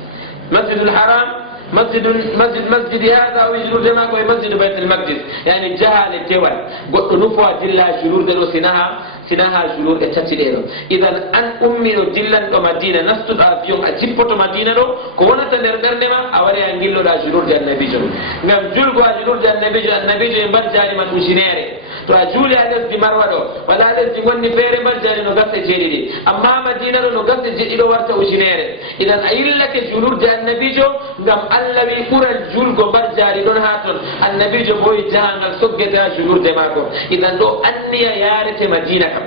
masjidul haram مسجد هذا أو يجلور دماغ ومسجد بيت المقدس يعني جهة للدول قلت نفوى دلا جلور دلو سنها sinaha julurde tati ɗeɗo idan an ummiɗo dillanɗo madina nastuɗo avion a jippoto madina ɗo ko wonata nder ɓernde ma a wari a gilloɗa julurde annabijo ngam julgo a julurde annabijo e mbar jaari man ujunere to a juuli a lesdi marwa ɗo wala lesdi gonni feere mbar jaari no gase jeeɗiɗi amma madina ɗo no gase jeɗɗiɗo warta ujunere idan a yillake julurde annabijo ngam allah wi ɓuran julgo mbar jaari ɗon ha ton annabijo boyi jahangal soggete ha julurde mako idan ɗo anniya yarete madina kam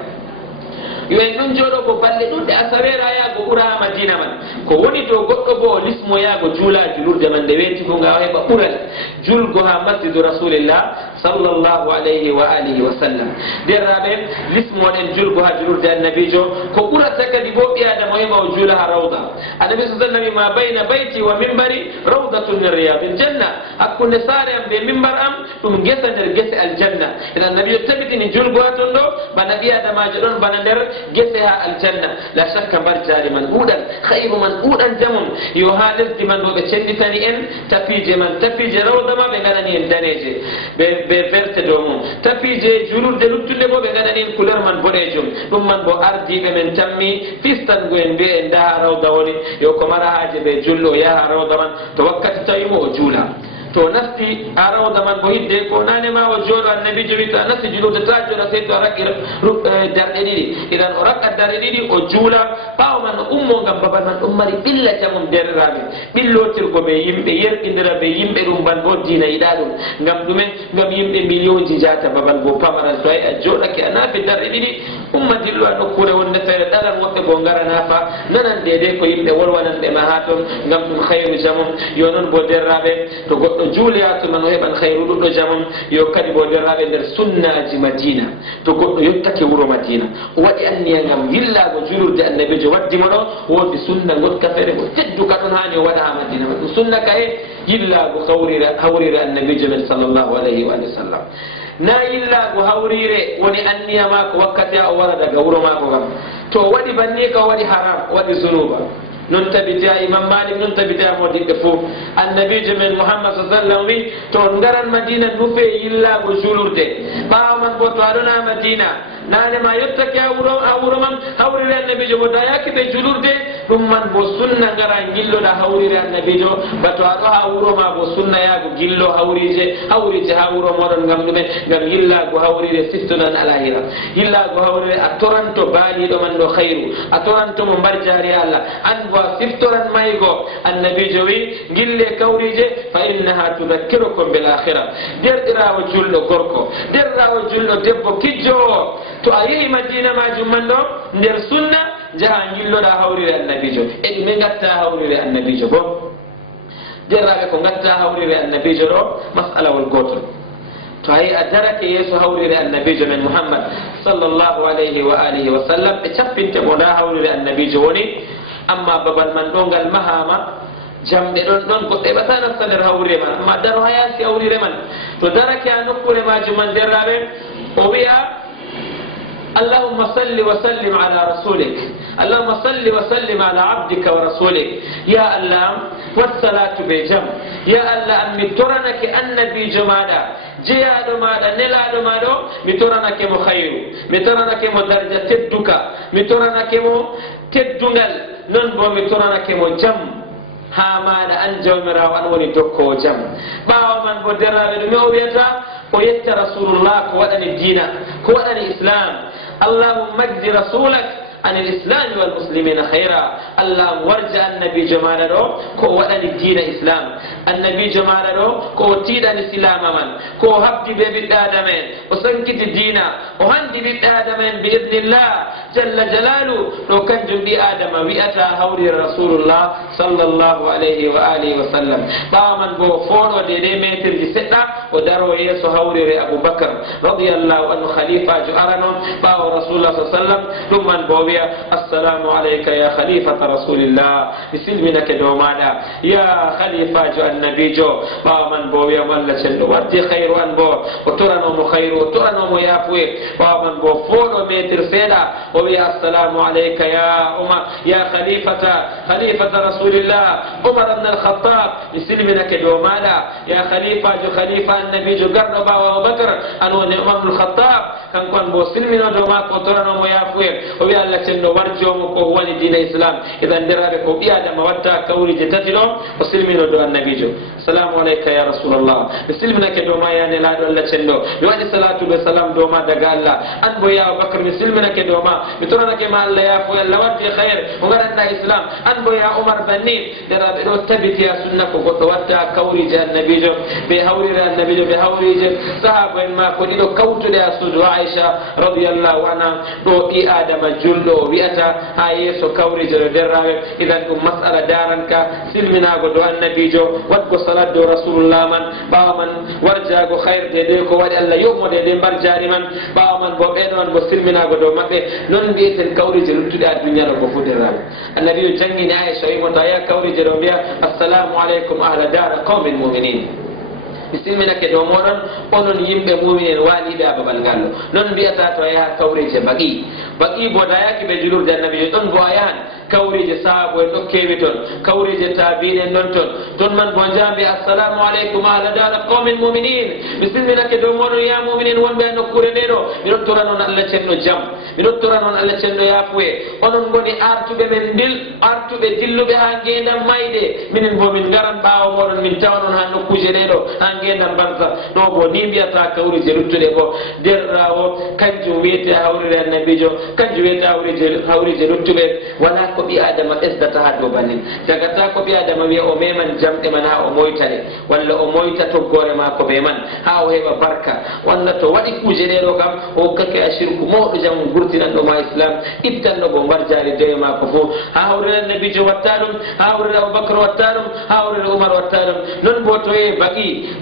yo en ɗum jooɗo ko balle ɗuɗɗe a sawera yaago ɓura ha madina man ko woni dow goɗɗo bo o lismo yaago juula julurde man nde weeti ko nga heɓa ɓural julgo ha masjidu rasulillah sallallahu alayhi wa alihi wa sallam derraɓe lismoɗen julgo ha julurde annabijo ko ɓurata kadi bo ɓi adama o heɓa o juula ha rawda annabi sa sallam ma bayna bayti wa mimbari rawdatun min riyadil janna hakkunde saare am ɓe mimbar am ɗum gesa nder gese aljanna ena annabijo tabitini julgo ha ton ɗo bana ɓi adamajo ɗon bana nder gese ha aljanna la shakka mbar jaari man ɓuuɗan hayru man ɓuuɗan jamum yo ha lesdi man ɗo ɓe cenditani en tapije man tapije rawda ma ɓe gaɗani en daneje ɓe verte dow mum tapije julurde luttude bo ɓe gaɗani en couleur man boɗejum ɗum man bo ardiɓe men tammi fistango en mbiya en daha rawda woni yo ko mara haaje ɓe jullo yaha rawda man to wakkati tawimo o juula to nasti a rawda man bo hidde ko nanema o jooɗo annabijo wi to a nasti julude ta jooɗa sey to a raqi darɗe ɗiɗi idan o raqqa darɗe ɗiɗi o juula ɓaawo man o ummo ngam babal man ɗum mari ɓilla jamum derraɓe ɓillotirgo ɓe yimɓe yerɗidira ɓe yimɓe ɗum ban bo diina yiɗa ɗum ngam ɗumen ngam yimɓe million ji jata babal bo pamaran so ay a jooɗake a naafi darɗe ɗiɗi umma dillo a nokkure wonde feere ɗaɗan woɓɓe bo ngara naafa nanan dede ko yimɓe wolwananɓe ma ha toon ngam ɗum hayru jamum yo noon bo derraɓe to goɗɗo juuloya to man o heɓan hayru ɗuɗɗo jamum yo kadi bo derraɓe nder sunnaji madina to goɗɗo yottake wuro madina o waɗi anniya ngam yillago julurde annabijo waddimo ɗo woodi sunna gotka feere ko tedduka ɗon hani o waɗa ha madina ma ɗum sunna ka e yillago hawrire annabijo men sallllahu alayhi wa sallam na yillago hawrire woni anniya mako wakkati a o wara daga wuro mako kam to o waɗi banni ka o waɗi haram o waɗi zunuba non tabita imam malik non tabita modiɓɓe fof annabijo men mouhammad sa sallam wi to ngaran madina nufe yillago julurde ɓawa man bo to aɗona madina nanema yettake a wuro man hawrire annabijo bo da yaki ɓe julurde ɗum man bo sunna ngara gilloɗa hawrire annabijo bato aɗo ha wuro ma bo sunna yaago gillo hawrije ha wuro moɗon ngam ɗumen ngam yillago hawrire siftonan alahira yillago hawrire a toranto baaliɗo man ɗo hayru a torantomo mbar jaari allah an bo a siftoran maygo annabijo wi gille kawrije fa innaha tudakkirukum bil akhira derɗirawo julɗo gorko derɗirawo julɗo debbo kijjowo to a yehi madina majum man ɗo nder sunna jaha gilloɗa hawrire annabijo e ɗume gatta hawrire annabijo bo derraɓe ko gatta hawrire annabijo ɗo masalawol gotol to ayi a darake yeeso hawrire annabijo men mouhammad sallllahu alayhi wa alihi wa sallam ɓe cappinte mo nda hawrire annabijo woni amma babal man ɗo ngal mahama jamɗe ɗon ɗon goɗɗo heɓata nasta nder hawrire man amma daro ha yaasi hawrire man to darake a nokkure majum man derraɓe o wiya اللهم صل وسلم على رسولك اللهم صل وسلم على عبدك ورسولك يا الله والصلاة بجم يا الله أن مترنك النبي جمالا جيادو مالا نلادو مالو مترنك مو خير مترنك مو درجة تدك مترنك مو تدنال ننبو مترنك مو جم ha maɗa an jawmirawo an woni dokkowo jam ɓawa man bo derraɓe ɗume o wiyata o yetta rasulullah ko waɗani dina ko waɗani islam allahumma ajdi rasulak عن الإسلام والمسلمين خيرا الله ورجع النبي جمال رو كو ودني الدين إسلام النبي جمال رو كو تيدا الإسلام من كو هبدي ببيت آدمين وسنكت الدين وهندي بيت آدمين بإذن الله جل جلاله لو كان جنبي آدم ويأتى هوري رسول الله صلى الله عليه وآله وسلم طامن بو فون ودي متر لسنة ودارو يسو هوري أبو بكر رضي الله عنه خليفة جعرنا باو رسول الله صلى الله عليه وسلم ثم بو ويا السلام عليك يا خليفة رسول الله بسلمنا كدومانا يا خليفة جو النبي جو ومن بويا ملا شنو ودي خير وان بو وترنو خير وترنو يافوي ومن بو فولو متر سيدا ويا السلام عليك يا يا خليفة رسول الله عمر بن الخطاب بسلمنا كدومانا يا خليفة جو خليفة النبي جو قرن بابا بكر أنو عمر بن الخطاب كان كون بو سلمنا دوما كوترانو يافوي ويا الله تنو ورجوم كو ولي دين الإسلام إذا ندرب كو بيادا موتا كوري جتتلهم وسلمنا دو النبي جو السلام عليك يا رسول الله بسلمنا كدوما يا نلاد الله تنو يوادي صلاة والسلام دوما دقا الله أن بو يا بكر بسلمنا كدوما بترانا كما الله يافوي الله ودي خير وغرنا الإسلام أن بو يا عمر بنين درب دو تبت يا سنة كو وتا كوري جا النبي جو بهوري النبي جو بهوري جو صحابة ما كودي كوتو يا سوجو عائشة رضي الله عنها دو إي آدم جلو ويأتا هاي سو كوري جو دراوي إذا مسألة دارنك سلمنا دو النبي جو ودو صلاة دو رسول الله من باومن ورجاكو خير ديكو ودي الله يوم دي برجاري من باومن بو بيدون بو سلمنا دو مكي نون بيتن كوري جو لتدى الدنيا لكو فدراوي النبي جنجي عائشة يموتا يا كوري جو بيا السلام عليكم أهل دار قوم المؤمنين bisimina ke do modon onon yimbe mu'minin walibe ababal gallo non biata to ya kawreje baqi boda yaki be julur jannabi don bo ayan kawreje sahabo do kewi ton kawreje tabine non ton man bo jambi assalamu alaykum ala dar qawmin mu'minin bisimina ke do modon ya mu'minin wonbe no kure dedo mi don toranon Allah cenno jam mi don toranon Allah cenno yafuwe onon goni artube men artube dillube ha gendam mayde minin bo min garan bawo modon min tawnon han no kuje dedo ngena barza no bo ni biata kawri je ruttude ko derrawo kanjum wiete hawrire annabijo kanjum wiete hawrije ruttube wala ko bi adama esdata ha do banin jagata ko bi adama wi o meman jamde man ha o moytane walla o moyta to gore ma ko be man ha o heba barka walla to wadi kuje de do kam o kake ashirku mo do jam gurtinan do ma islam ibtan no bo marjari de ma ko fu ha hawrire annabijo wattalum ha hawrire abubakar wattalum ha hawrire umar wattalum non bo to e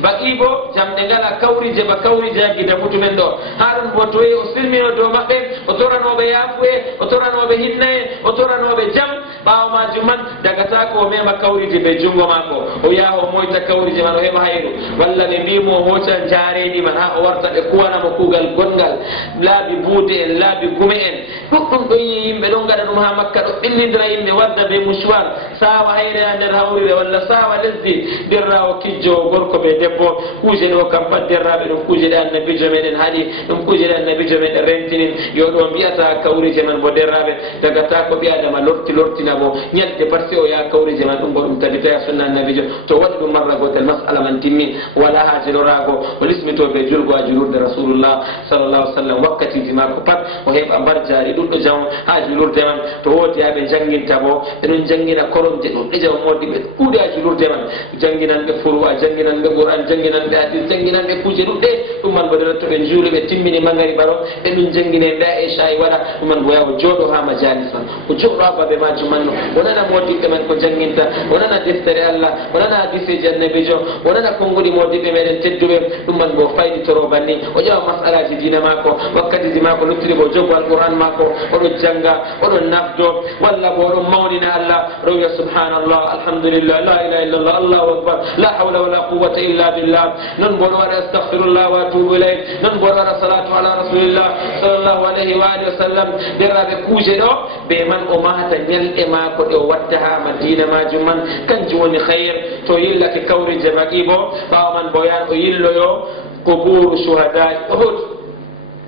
baqi bo jamde ngala kawrije ba kawrije gida mutumen do haɗum bo toyi o silmino dow maɓɓe o toranoɓe yafuye o toranoɓe hinnaye o toranoɓe jam ɓawo majum man dagata ko o mema kawrije ɓe jungo mako o yaha o moyta kawrije man o heɓa hayru walla ɓe mbimo o hoca jareɗi man ha o warta ɓe kuwanamo kuugal gongal laabi buude en laabi gume en ɗuɗɗum ɗo yi yimɓe ɗon gaɗa ɗum ha makka ɗo ɓillidira yimɓe wadda ɓe mouchoir sawa hayre ha nder hawrire walla sawa lesdi dirrawo kijjo gorko ɓe debbo kuje ɗo kam pat derraɓe ɗum kuje ɗe annabijo meɗen haaɗi ɗum kuje ɗe annabijo meɗen rentinin yo ɗo mbiyata kawrije man bo derraɓe dagata ko ɓi adama lortina mo ñalde par ce o ya kawrije man ɗum bo ɗum tabita ya sunna annabijo to waɗi ɗum marra gotel masala man timmi wala haaji lorago o lismitoɓe julgo a julurde rasulullah sallallah alih w sallam wakkatiji mako pat o heɓa mbar jaari ɗuɗɗo jam ha julurde man to woodi yaɓe janginta bo eɗon jangina koromje ɗuɗɗe jam modiɓe ɗuuɗe a julurde man janginanɓe furu a janginanɓe qouran janginanɓe hadis janginanɓe kuje ɗuɗɗe ɗum man bo dara to ɓe juuli ɓe timmini magari baro e ɗum jangine nda e shayi waɗa ɗum man bo yaha o jooɗo ha majalis man o jooɗo ha babe majum man no o nana modiɓɓe man ko janginta o nana deftere allah o nana hadiseji annabijo o nana konngudi modiɓɓe meɗen tedduɓe ɗum man bo fayditoro banni o ƴewa masalaji dina mako wakkatiji mako luttiri bo jogo alqouran mako oɗo janga oɗon nafdo walla bo oɗon mawnina allah rowiya subhanallah alhamdulillah la ilaha illallah allahu akbar la hawla wala quwwata illa billah non bo ɗo waɗa astaghfirullah wa atubu ilayh non bo ɗo waɗa salatu ala rasulillah sallllahu alayhi wa alihi wa sallam derraɓe kuuje ɗo ɓe man o mahata ñalɗe mako ɗe o watta ha madina majum man kanjum woni hayr to yillake kawrije maki bo ɓawa man bo yan o yilloyo ko ɓuuru shuhada uhud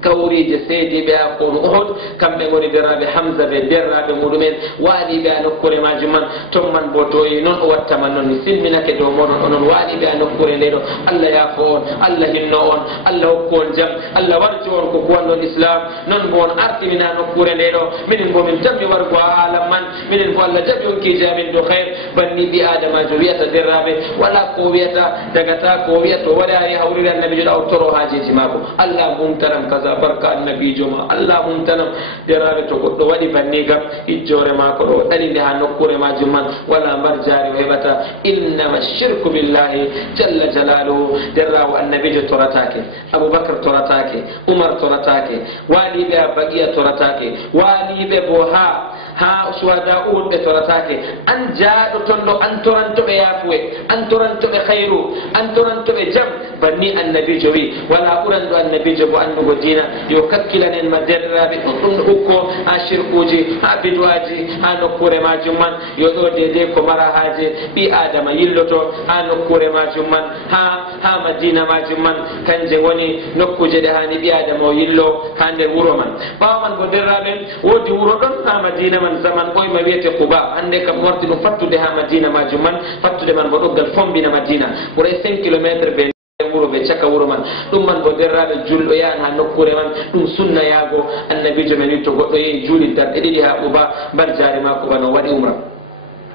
kawrije seediɓe a kono ohod kamɓe goni deraɓe hamsa ɓe derraɓe muɗumen waaliɓe a nokkure majum man ton man bo toyi noon o wattama noon mi silminake dow moɗon onon waaliɓe a nokkure nde ɗo allah yaafo on allah hinno on allah hokku on jam allah warju on ko kuwannon islam noon bo on artimina nokkure nde ɗo minin bo min tammi wargo a alam man minin bo allah jaɓi on kiiji amin do hayr banni ɓi adamajo wiyata derraɓe wala ko wiyata dagata ko wiya to waɗari hawrire annabijo ɗa o toro haajeji mako allah mumtaram kaza ala barka annabijo ma Allah mum tanam deraɓe to goɗɗo waɗi banni gam ijjore mako ɗo ɗaninde ha nokkure majum man wala mbar jari o heɓata innama shirku billahi jalla jalaluhu derrawo annabijo toratake aboubacre toratake oumar toratake waliɓe a baqiya toratake waliɓe bo ha suwada uɗ ɓe toratake an jaaɗo ton ɗo an torantoɓe yaafuwe an torantoɓe hayru an torantoɓe jam banni annabijo wi wala ɓuran ɗo annabijo bo andugo dina yo kakkilanen ma derɗiraɓe ɗuɗɗum ɗo hukko ha shirkuji ha bidwaji ha nokkure majum man yo ɗo dede ko mara haaje ɓi adama yilloto ha nokkure majum man ha madina majum man kanje woni nokkuje ɗe hani ɓi adama o yillo ha nder wuuro man ɓawa man bo derraɓe wodi wuuro ɗon ha madina man zaman ɓoyma wiyete Quba hande kam warti ɗum fattude ha madina majum man fattude man bo ɗoggal fombina madina ɓuuray 5 kilométre ɓe wuro ɓe caka wuro man ɗum man bo derraɓe julɗo yahan ha nokkure man ɗum sunna yaago annabijo men wi to goɗɗo yehi juuli darɗe ɗiɗi ha Quba mbar jaari ma Quba no waɗi umra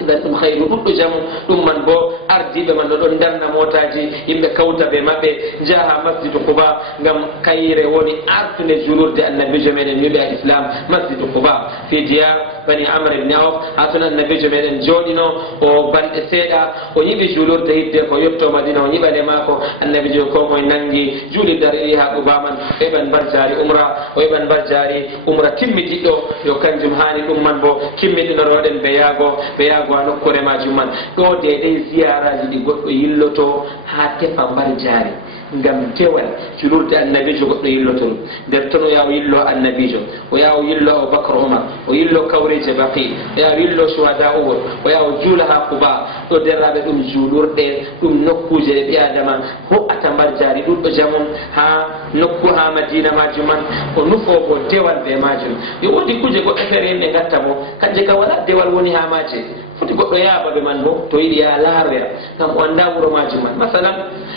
ngan ɗum hayru ɗuɗɗo jamu ɗum man bo ardiɓe man no ɗon darna motaji yimɓe kawta ɓe maɓɓe jaha masjidu Quba ngam kayre woni artude julurde annabijo meɗen wiɓe al islam masjidu Quba fi diyar bani amr ibn auf ha toon annabijo meɗen jooɗino o balɗe seeɗa o yiɓi julurde hidde ko yetto madina o yiɓane mako annabijo ko moye nangi juuli darɗiɗi ha Quba man o heɓan mbar jaari umra o heɓan mbar jaari umra timmidiɗɗo yo kanjum hani ɗum man bo kimmiɗinoroɗen ɓe yaago ha nokkure majum man ɗo dede ziyaraji ɗi goɗɗo yilloto ha tefa mbar jaari ngam dewal julurde annabijo goɗɗo yilloto ɗum nder toon o yaha o yillo annabijo o yaha o yillo Aboubacre Oumar o yillo kawreje baqi o yaha o yillo suhada Uhud o yaha o juula ha Quba ɗo derraɓe ɗum juulurɗe ɗum nokkuje ɗe ɓi adama ho'ata mbar jaari ɗuɗɗo jamum ha nokku ha madina majum man o nufo ko dewal ɓe majum yo wodi kuje goɗɗo feere yimɓe gatta mo kanje kam wala dewal woni ha maje foti goɗɗo yaaba ɓe man bo to yiɗi yaha laaroya ngam o anda wuro majum man masalan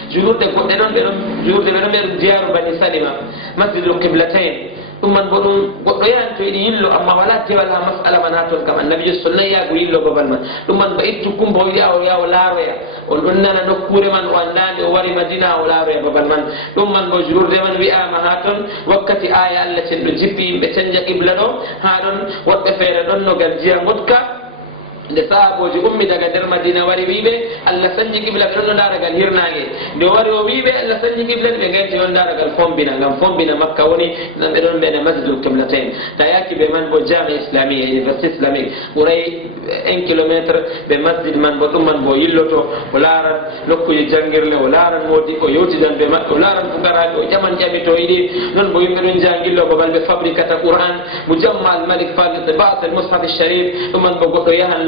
julurde goɗɗe ɗon ɓe ɗon julurde ɓe ɗon ɓe diyaru bani salima masjidul qiblatain ɗum man bo ɗum goɗɗo yahan to yiɗi yillo amma wala dewal ha masala man ha toon kam annabijo sonnay yaago yillo babal man ɗum man ba ittu kumba o yiɗa o yaha o laaroya on ɗon nana nokkure man o andande o wari madina o laaroya babal man ɗum man bo julurde man wiyama ha toon wakkati aya Allah cenɗo jippi yimɓe canja qibla ɗo ha ɗon woɓɓe feere ɗon no gal jiya gotka nde sahaboji ummi daga nder madina wari wiɓe Allah sanji qibla ɓe ɗon no daragal hirnage nde wari o wiɓe Allah sanji qibla ɓe genti on daragal fombina ngam fombina makka woni nan ɓe ɗon ɓene masjidul qiblatain ta yaki ɓe man bo jami islamique université islamique ɓuuray 1 kilométre ɓe masjid man bo ɗum man bo yilloto o laaran nokkuji jangirle o laaran modi o yewtidan ɓe maɓɓe o laaran fukaraɓe o ƴaman ƴami to yiɗi non bo yimɓe ɗon jangillo babal ɓe fabricata Qur'an mujamma al malik fal ba'at al mushaf al sharif ɗum man bo goɗɗo yahan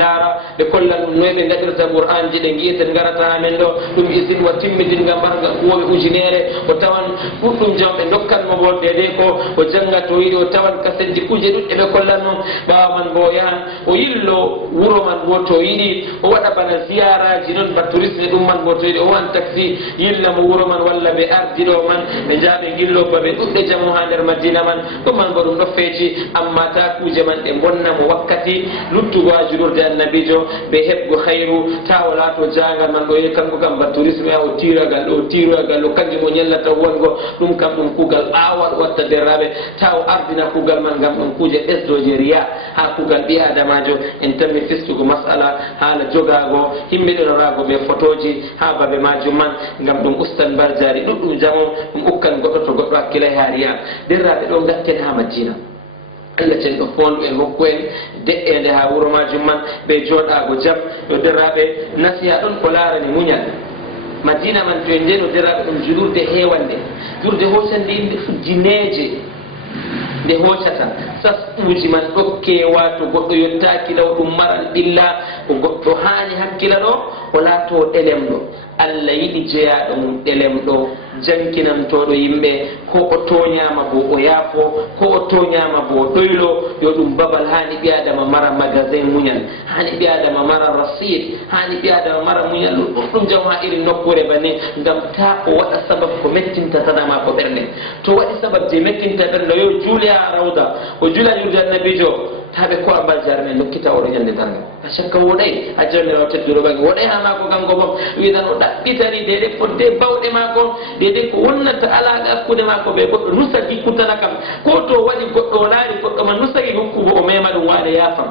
ɓe kollan ɗum noy ɓe gaɗirta Qur'an ji ɗe guiyeten garata amen ɗo ɗum isin wa timmidinga mbarga kuwoɓe ujunere o tawan ɗuɗɗum jam ɓe dokkanmo bo dede ko o janga to yiɗi o tawan kasedji kuje ɗuɗɗe ɓe kollan mo ɓawa man bo yahan o yillo wuro man bo to yiɗi o waɗa bana ziyaraji noon ba touriste ɗum man bo to yiɗi o wan taxi yillamo wuro man walla ɓe ardiɗo man ɓe jaaɓe gillo baɓe ɗuɗɗe jamu ha nder madina man ɗum man bo ɗum ɗo feeti amma ta kuje man ɗe bonnamo wakkati luttugo ha julurde annabijo ɓe heɓgo hayru ta o laato jangal man ɗo yehi kanko kam ba tourisme ya o tiragal ɗo tiragal ɗo kanjum o ñallata wongo ɗum kam ɗum kuugal awal watta derraɓe ta o ardina kuugal man ngam ɗum kuuje ɓesdoje riya ha kuugal ɓi adamajo en tammi fistugo masala haala jogago himɓe ɗonorago ɓe photoji ha babe majum man ngam ɗum ustan mbar jari ɗuɗɗum jamo ɗum ukkan goɗɗo to goɗɗo hakkilay ha riya derraɓe ɗo gatten ha madina Allah cenɗo fondu en hokku en de'ende ha wuro majum man ɓe jooɗago jam yo derraɓe nasiha ɗon ko larani muñal madina man to en ndeno derraɓe ɗum julurde hewande julurde hocande yimɓe fujjineje nde hoccata sasɓuji man ɗokke wato goɗɗo yottaki law ɗum maral ɓilla ko goɗɗo hani hakkila ɗo o laato ɗelem ɗo Allah yiɗi jeyaɗo mum ɗelem ɗo jankinantoɗo yimɓe ko o toñama bo o yaafo ko o toñama bo o ɗoylo yo ɗum babal hani ɓi adama mara magasin muñal hani ɓi adama mara rasid hani ɓi adama mara muñal ɗum jam ha iri nokkure banni ngam ta o waɗa sabab ko mettinta tanama ko ɓernde to waɗi sabab je mettinta ɓernde yo juule ha rawda o juula julde annabijo taɓe ko ambal jarme nokkita oɗo ñande darde a cakka woɗay a jarnirawo tedduɗo ɓagi woɗay ha mako kanko bom widan o ɗaɓɓitani dede fodde bawɗe mako de dede ko wonnata alaga hakkude maako ɓe goɗɗo nusagi kutana kam ko to waɗi goɗɗo o laari goɗɗo man nusagi hokkugo o mema ɗum waade yaafam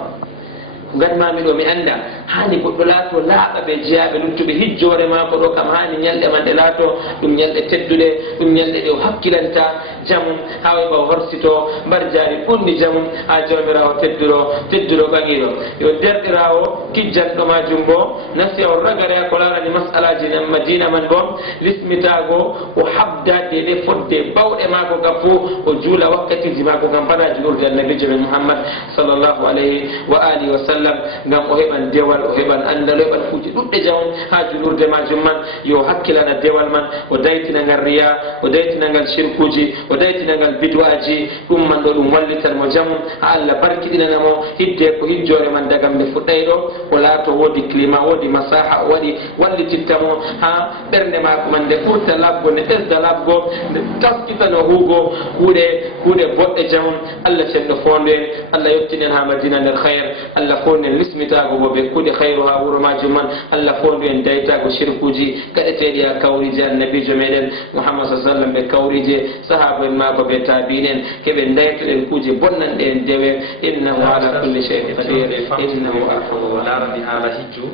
ganmami ɗo mi anda hani goɗɗo laato laaɓa ɓe jeyaɓe luttuɓe hijjore maako ɗo kam hani ñalɗe man ɗe laato ɗum ñalɗe tedduɗe ɗum ñalɗe ɗe o hakkilanta jamum ha waɓa horsito mbar jaari ɓunni jamum ha jawmirawo tedduro ɓaŋiɗo yo derɗirawo kijjanɗo majum bo nasi o ragare ko larani masalaji nan madina man bo lismitago o habda dede fodde bawɗe maako kam fo o juula wakkatiji maako kam fana julurde annabijo men muhammad sallllahu alayhi wa alihi wa sallam ngam o heɓan dewal o heɓan andal o heɓan kuuji ɗuɗɗe jamum ha julurde majum man yo hakkilana dewal man o daytinagal riya o daytinagal shirkuji o daytinagal bid'aji ɗum man ɗo ɗum wallitan mo jamum ha Allah barkiɗinanamo hidde ko hijjore man dagam nde fuɗɗay ɗo o laato woodi climat woodi masaha o waɗi wallitittamo ha ɓernde maako man nde ɓurta labgo nde ɓesda labgo nde taskitano huugo kuuɗe boɗɗe jamum Allah cenno fondu en Allah yettinen ha madina nder hayre Allah fondu en lismitago bo ɓe kuuɗe hayru ha wuro majum man Allah fondu en daytago shirkuji gaɗeteɗi ha kawriji annabijo meɗen Muhammad sallam ɓe kawrije sahaba en maako ɓe taabinen keɓe daytoɗen kuuje bonnanɗe en dewe innahu ala kulli shay'in qadir innahu ko larani haala hijju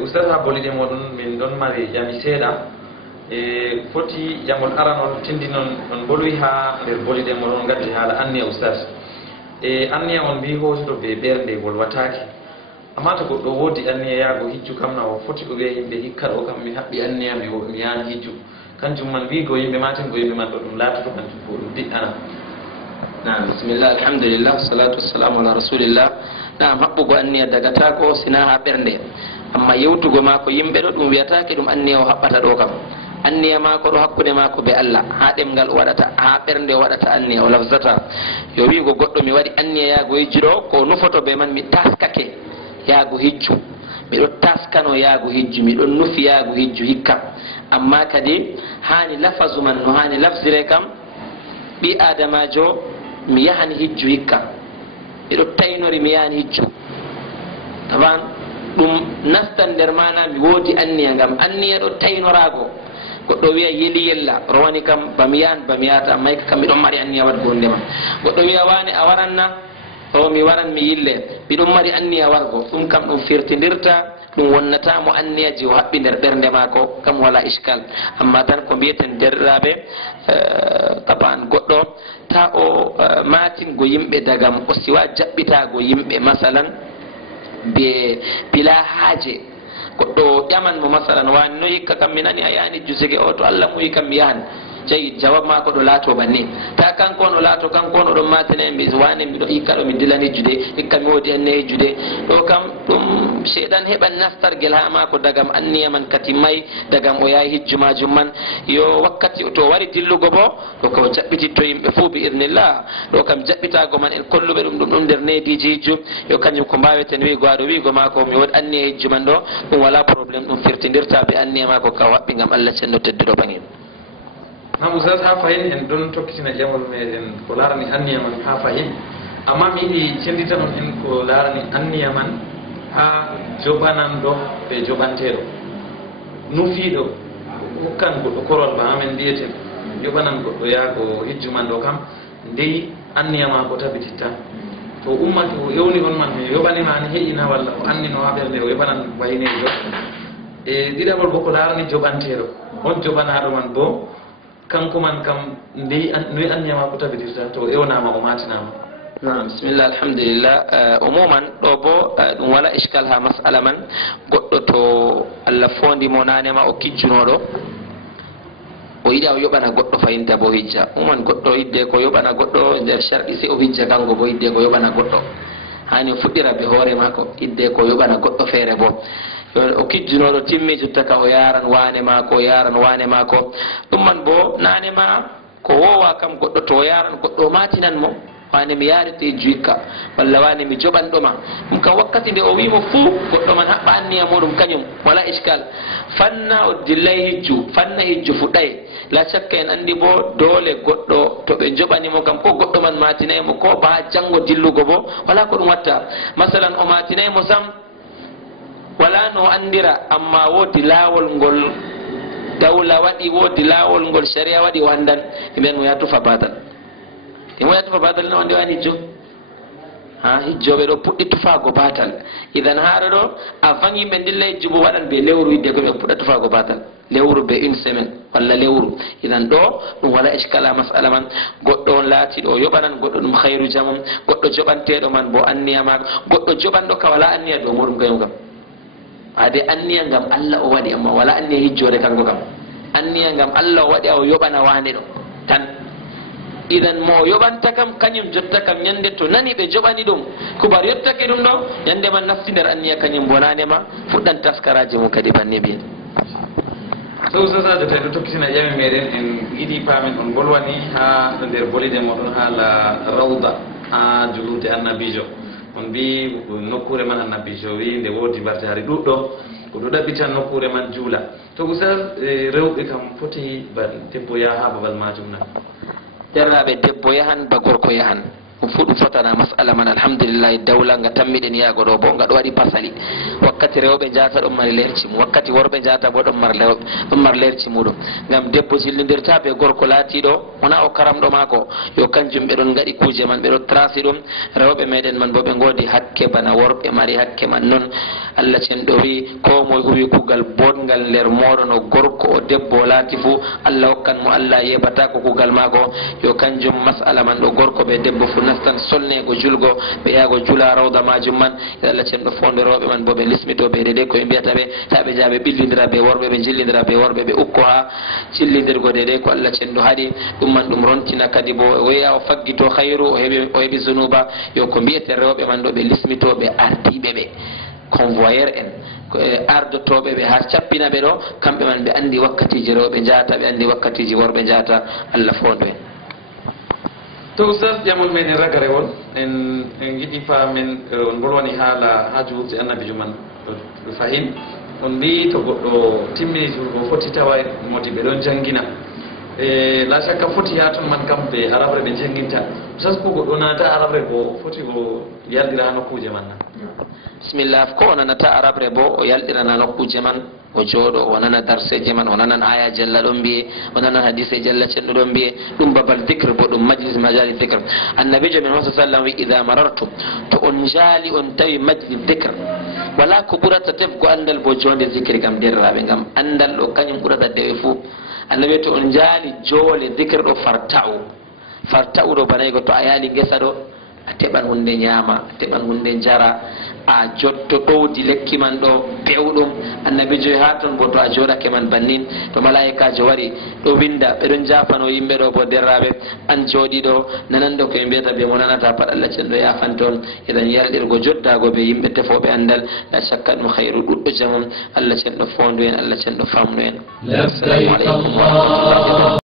oustad ha bolide moɗon min ɗon mari jami seeɗa foti jamol aranol tindi non boloyi ha nder bolide moɗon gaddi haala anniya oustad anniya on mbi hosuɗo ɓe ɓernde wolwatake amma to goɗɗo woodi anniya yaago hijju kam na o foti o wiya yimɓe hikka ɗo kam mi haɓɓi anniya mi yahan hijju kanjum man wiigo yimɓe maten go yimɓe man ɗo ɗum laatoto kanjum ko ɗum biɗɗana. Naam, bismillah, alhamdulillah, salatu wassalamu ala rasulillah. Naam, haɓɓugo anniya dagata ko sina ha ɓernde, amma yewtugo maako yimɓe ɗo ɗum wiyatake ɗum anniya o haɓɓata ɗo kam. Anniya maako ɗo hakkude maako be Allah, ha ɗemgal o waɗata, ha ɓernde o waɗata anniya o lafzata. Yo wiigo goɗɗo mi waɗi anniya yaago hijju ɗo ko nufoto be man mi taskake yaago hijju, miɗo taskano yaago hijju, miɗo nufi yaago hijju hikka. Amma kadi hani lafazu man no hani lafzire kam ɓi adamajo mi yahani hijju hikka, miɗo taynori mi yahani hijju taban ɗum nastan nder mana mi woodi anniya ngam anniya ɗo taynorago goɗɗo wiya yeli yella rowani kam bami yahan bami yahata amma hikka kam miɗon mari anniya wadgo hunde ma. Goɗɗo wiya wane a waranna o mi waran mi yille miɗon mari anniya wargo, ɗum kam ɗum firtidirta ɗum wonnatamo anniyaji o haɓɓi nder ɓernde maako kam wala iskal. Amma tan ko mbiyeten derɗiraɓe taban goɗɗo ta o matingo yimɓe dagam o siwa jaɓɓitago yimɓe masalan be bila haaje. Goɗɗo ƴaman mo masalan wani no hikka kam mi nani a yahani jusege o to Allah muyi kam mi yahan jayi jawab mako ɗo laato banni ta kanko on o laato kanko on oɗon matine mi wani miɗo hikka ɗo mi dilan hijjude hikka mi woodi anniya hijjude ɗo kam ɗum sheyɗan heɓan nastargel ha mako dagam anniya man kati may dagam o yahi hijju majum man. Yo wakkati to wari dillugo bo ɗo kam o jaɓɓititto yimɓe fuu bi idnillah ɗo kam jaɓɓitago man en kolluɓe ɗum ɗum nder nediji hijju yo kanjum ko mbaweten wiigo aɗo wiigo mako mi woodi anniya hijju man ɗo ɗum wala probléme ɗum firtidirta be anniya mako ka waɓɓi ngam Allah cenno tedduɗo ɓangin. Nam oustad ha fayin en ɗon tokkitina jamol meɗen ko larani anniya man ha fayin, amma mi yiɗi cendita ɗon en ko larani anniya man ha joɓananɗo ɓe joɓanteɗo nufiɗo hokkan goɗɗo korol ba amen mbiyeten joɓanan goɗɗo yaago hijju man ɗo kam ndeyi anniya ma ko tabititta to ummati o ewni on man mi yoɓanima ni heƴina walla o annino ha ɓernde o yoɓanan wayinejo. Ɗiɗaɓol bo ko larani joɓanteɗo on joɓanaɗo man bo kanko man kam ndeyi noyi anniya ma ko tabitirta to ewnama o matinama. Naam, bismillah, alhamdulillah. Umuman ɗo bo ɗum wala iskal ha masala man. Goɗɗo to Allah fondimo nanema o kijjunoɗo o yiɗa o yoɓana goɗɗo fayinta bo hijja. Umuman goɗɗo yidde ko yoɓana goɗɗo nder sharɗi si o hijja kanko bo yidde ko yoɓana goɗɗo hani o fuɗɗira be hoore mako yidde ko yoɓana goɗɗo feere bo o kijjunoɗo timmi jottaka o yaran wane mako o yaran wane mako. Ɗum man bo nanema ko wowa kam goɗɗo to o yaran goɗɗo o matinan mo wane mi yarete hijju hikka walla wane mi joɓanɗoma ɗum kam wakkati nde o wimo fuu goɗɗo man haɓɓa anniya muɗum kañum wala iskal fanna o dillay hijju fanna hijju fuɗɗay la shakka en andi bo dole goɗɗo to ɓe joɓanimo kam ko goɗɗo man matinaymo ko ba janggo dillugo bo wala ko ɗum watta. Masalan o matinaymo sam wala no andira amma wodi laawol ngol dawla waɗi woodi laawol ngol sharia waɗi o andan mbiyan mo ya tufa batal emo ya tufa batal no wande wani hijjo ha hijjoɓe ɗo puɗɗi tufago batal idan haara ɗo avant yimɓe ndilla hijju bo waɗan ɓe lewru yidde ko ɓe puɗɗa tufago batal lewru be une semaine walla lewru idan ɗo ɗum wala iskala masala man goɗɗo on laatiɗo o yoɓanan goɗɗo ɗum hayru jamum goɗɗo joɓanteɗo man bo anniya ma goɗɗo joɓanɗo ka wala anniya dow muɗum kayum kam ade anniya ngam Allah o waɗi amma wala anniya hijjode kanko kam anniya ngam Allah o waɗi o yoɓana wane ɗo tan idan mo yoɓanta kam kañum jotta kam ñande to nani ɓe joɓani ɗum kubar yottake ɗum ɗo ñande man nasti nder anniya kañum bonanema fuɗɗan taskaraji mum kadi banni biyen so sasajo tawi ɗo tokkitina ƴame meɗen en yiɗi paamen on bolwani ha nder bolide moɗon haala rawda ha julurde annabijo on mbi nokkure man annabijo wi nde woodi mbarte hari ɗuɗɗo ko ɗo ɗaɓɓitan nokkure man juula to oustas rewɓe kam foti debbo yaha ha babal majum na derraɓe debbo yahan ba gorko yahan ɗum fu ɗum fotana masala man alhamdulillahi dawla nga tammiɗen yaago ɗo bo nga ɗo waɗi pasali wakkati rewɓe jata ɗon mari lerci mum wakkati worɓe jata bo ɗon mar lerci muɗum ngam debbo jillidirta be gorko laatiɗo wona o karamɗo maako yo kanjum ɓe ɗon gaɗi kuuje man ɓe ɗo trasi ɗum rewɓe meɗen man bo ɓe goodi hakke bana worɓe mari hakke man noon Allah cenɗo wi ko moye huwi kuugal boɗngal nder moɗon o gorko o debbo o laati fuu Allah hokkan mo Allah yeɓata ko kuugal maako yo kanjum masala man ɗo gorko ɓe debbo fu nastan solnego julgo ɓe yaago jula rawda majum man Allah cenɗo fonde rewɓe man bo ɓe lismito ɓe dede koye mbiyata ɓe ta ɓe jaa ɓe ɓillidira ɓe worɓe ɓe jillidira ɓe worɓe ɓe ukko ha cillidirgo dede ko Allah cenɗo haaɗi ɗum man ɗum rontina kadi bo o wiya o faggito hayru o heeɓi zunuba yo ko mbiyete rewɓe man ɗo ɓe lismito ɓe ardiɓe ɓe convoyeur en ardotoɓe ɓe ha cappina ɓe ɗo kamɓe man ɓe andi wakkatiji rewɓe jata ɓe andi wakkatiji worɓe jata Allah fondu en to oustas ƴamol men en ragarewol en yiɗi paamen on bolwani haala ha juurde annabijo man fahin on mbi to goɗɗo timmini julgo foti tawa modi ɓe ɗon jangguina la shakka foti ha ton man kam ɓe arabre ɓe janginta oustas ko goɗɗo nanata arabre bo foti o yaldira ha nokkuje man na bisimillah ko o nanata arabre bo o yalɗirana nokkuje man o jooɗo o nana darseje man o nanan aya jalla ɗon mbiye o nanan hadise jalla cenɗo ɗon mbiye ɗum babal dicre bo ɗum majlis majali dicre annabijo min sa sallam wi ida marartum to on jaali on tawi majlis dicre wala ko ɓurata tefgo andal bo jonde zicre kam derraɓe ngam andal ɗo kañum ɓurata dewe fuu annabi to on jaali joole dicre ɗo farta'u ɗo banayi ko to a yaali gesa ɗo a teɓan hunde ñaama a teɓan hunde jara a jotto ɗowdi lekki man ɗo pewɗum annabi joyi ha toon bo to a joɗake man bannin to malaikajo wari ɗo winda ɓeɗon japano yimɓe ɗo bo derraɓe an jooɗiɗo nananɗo koye mbiyata ɓe mo nanata pat Allah cenɗo yafante on eɗen yalɗirgo joddago ɓe yimɓe tefoɓe andal la shakka ɗum hayru ɗuɗɗo jamum Allah cenɗo fondu en Allah cenɗo famnu en. Assalamu aleykum.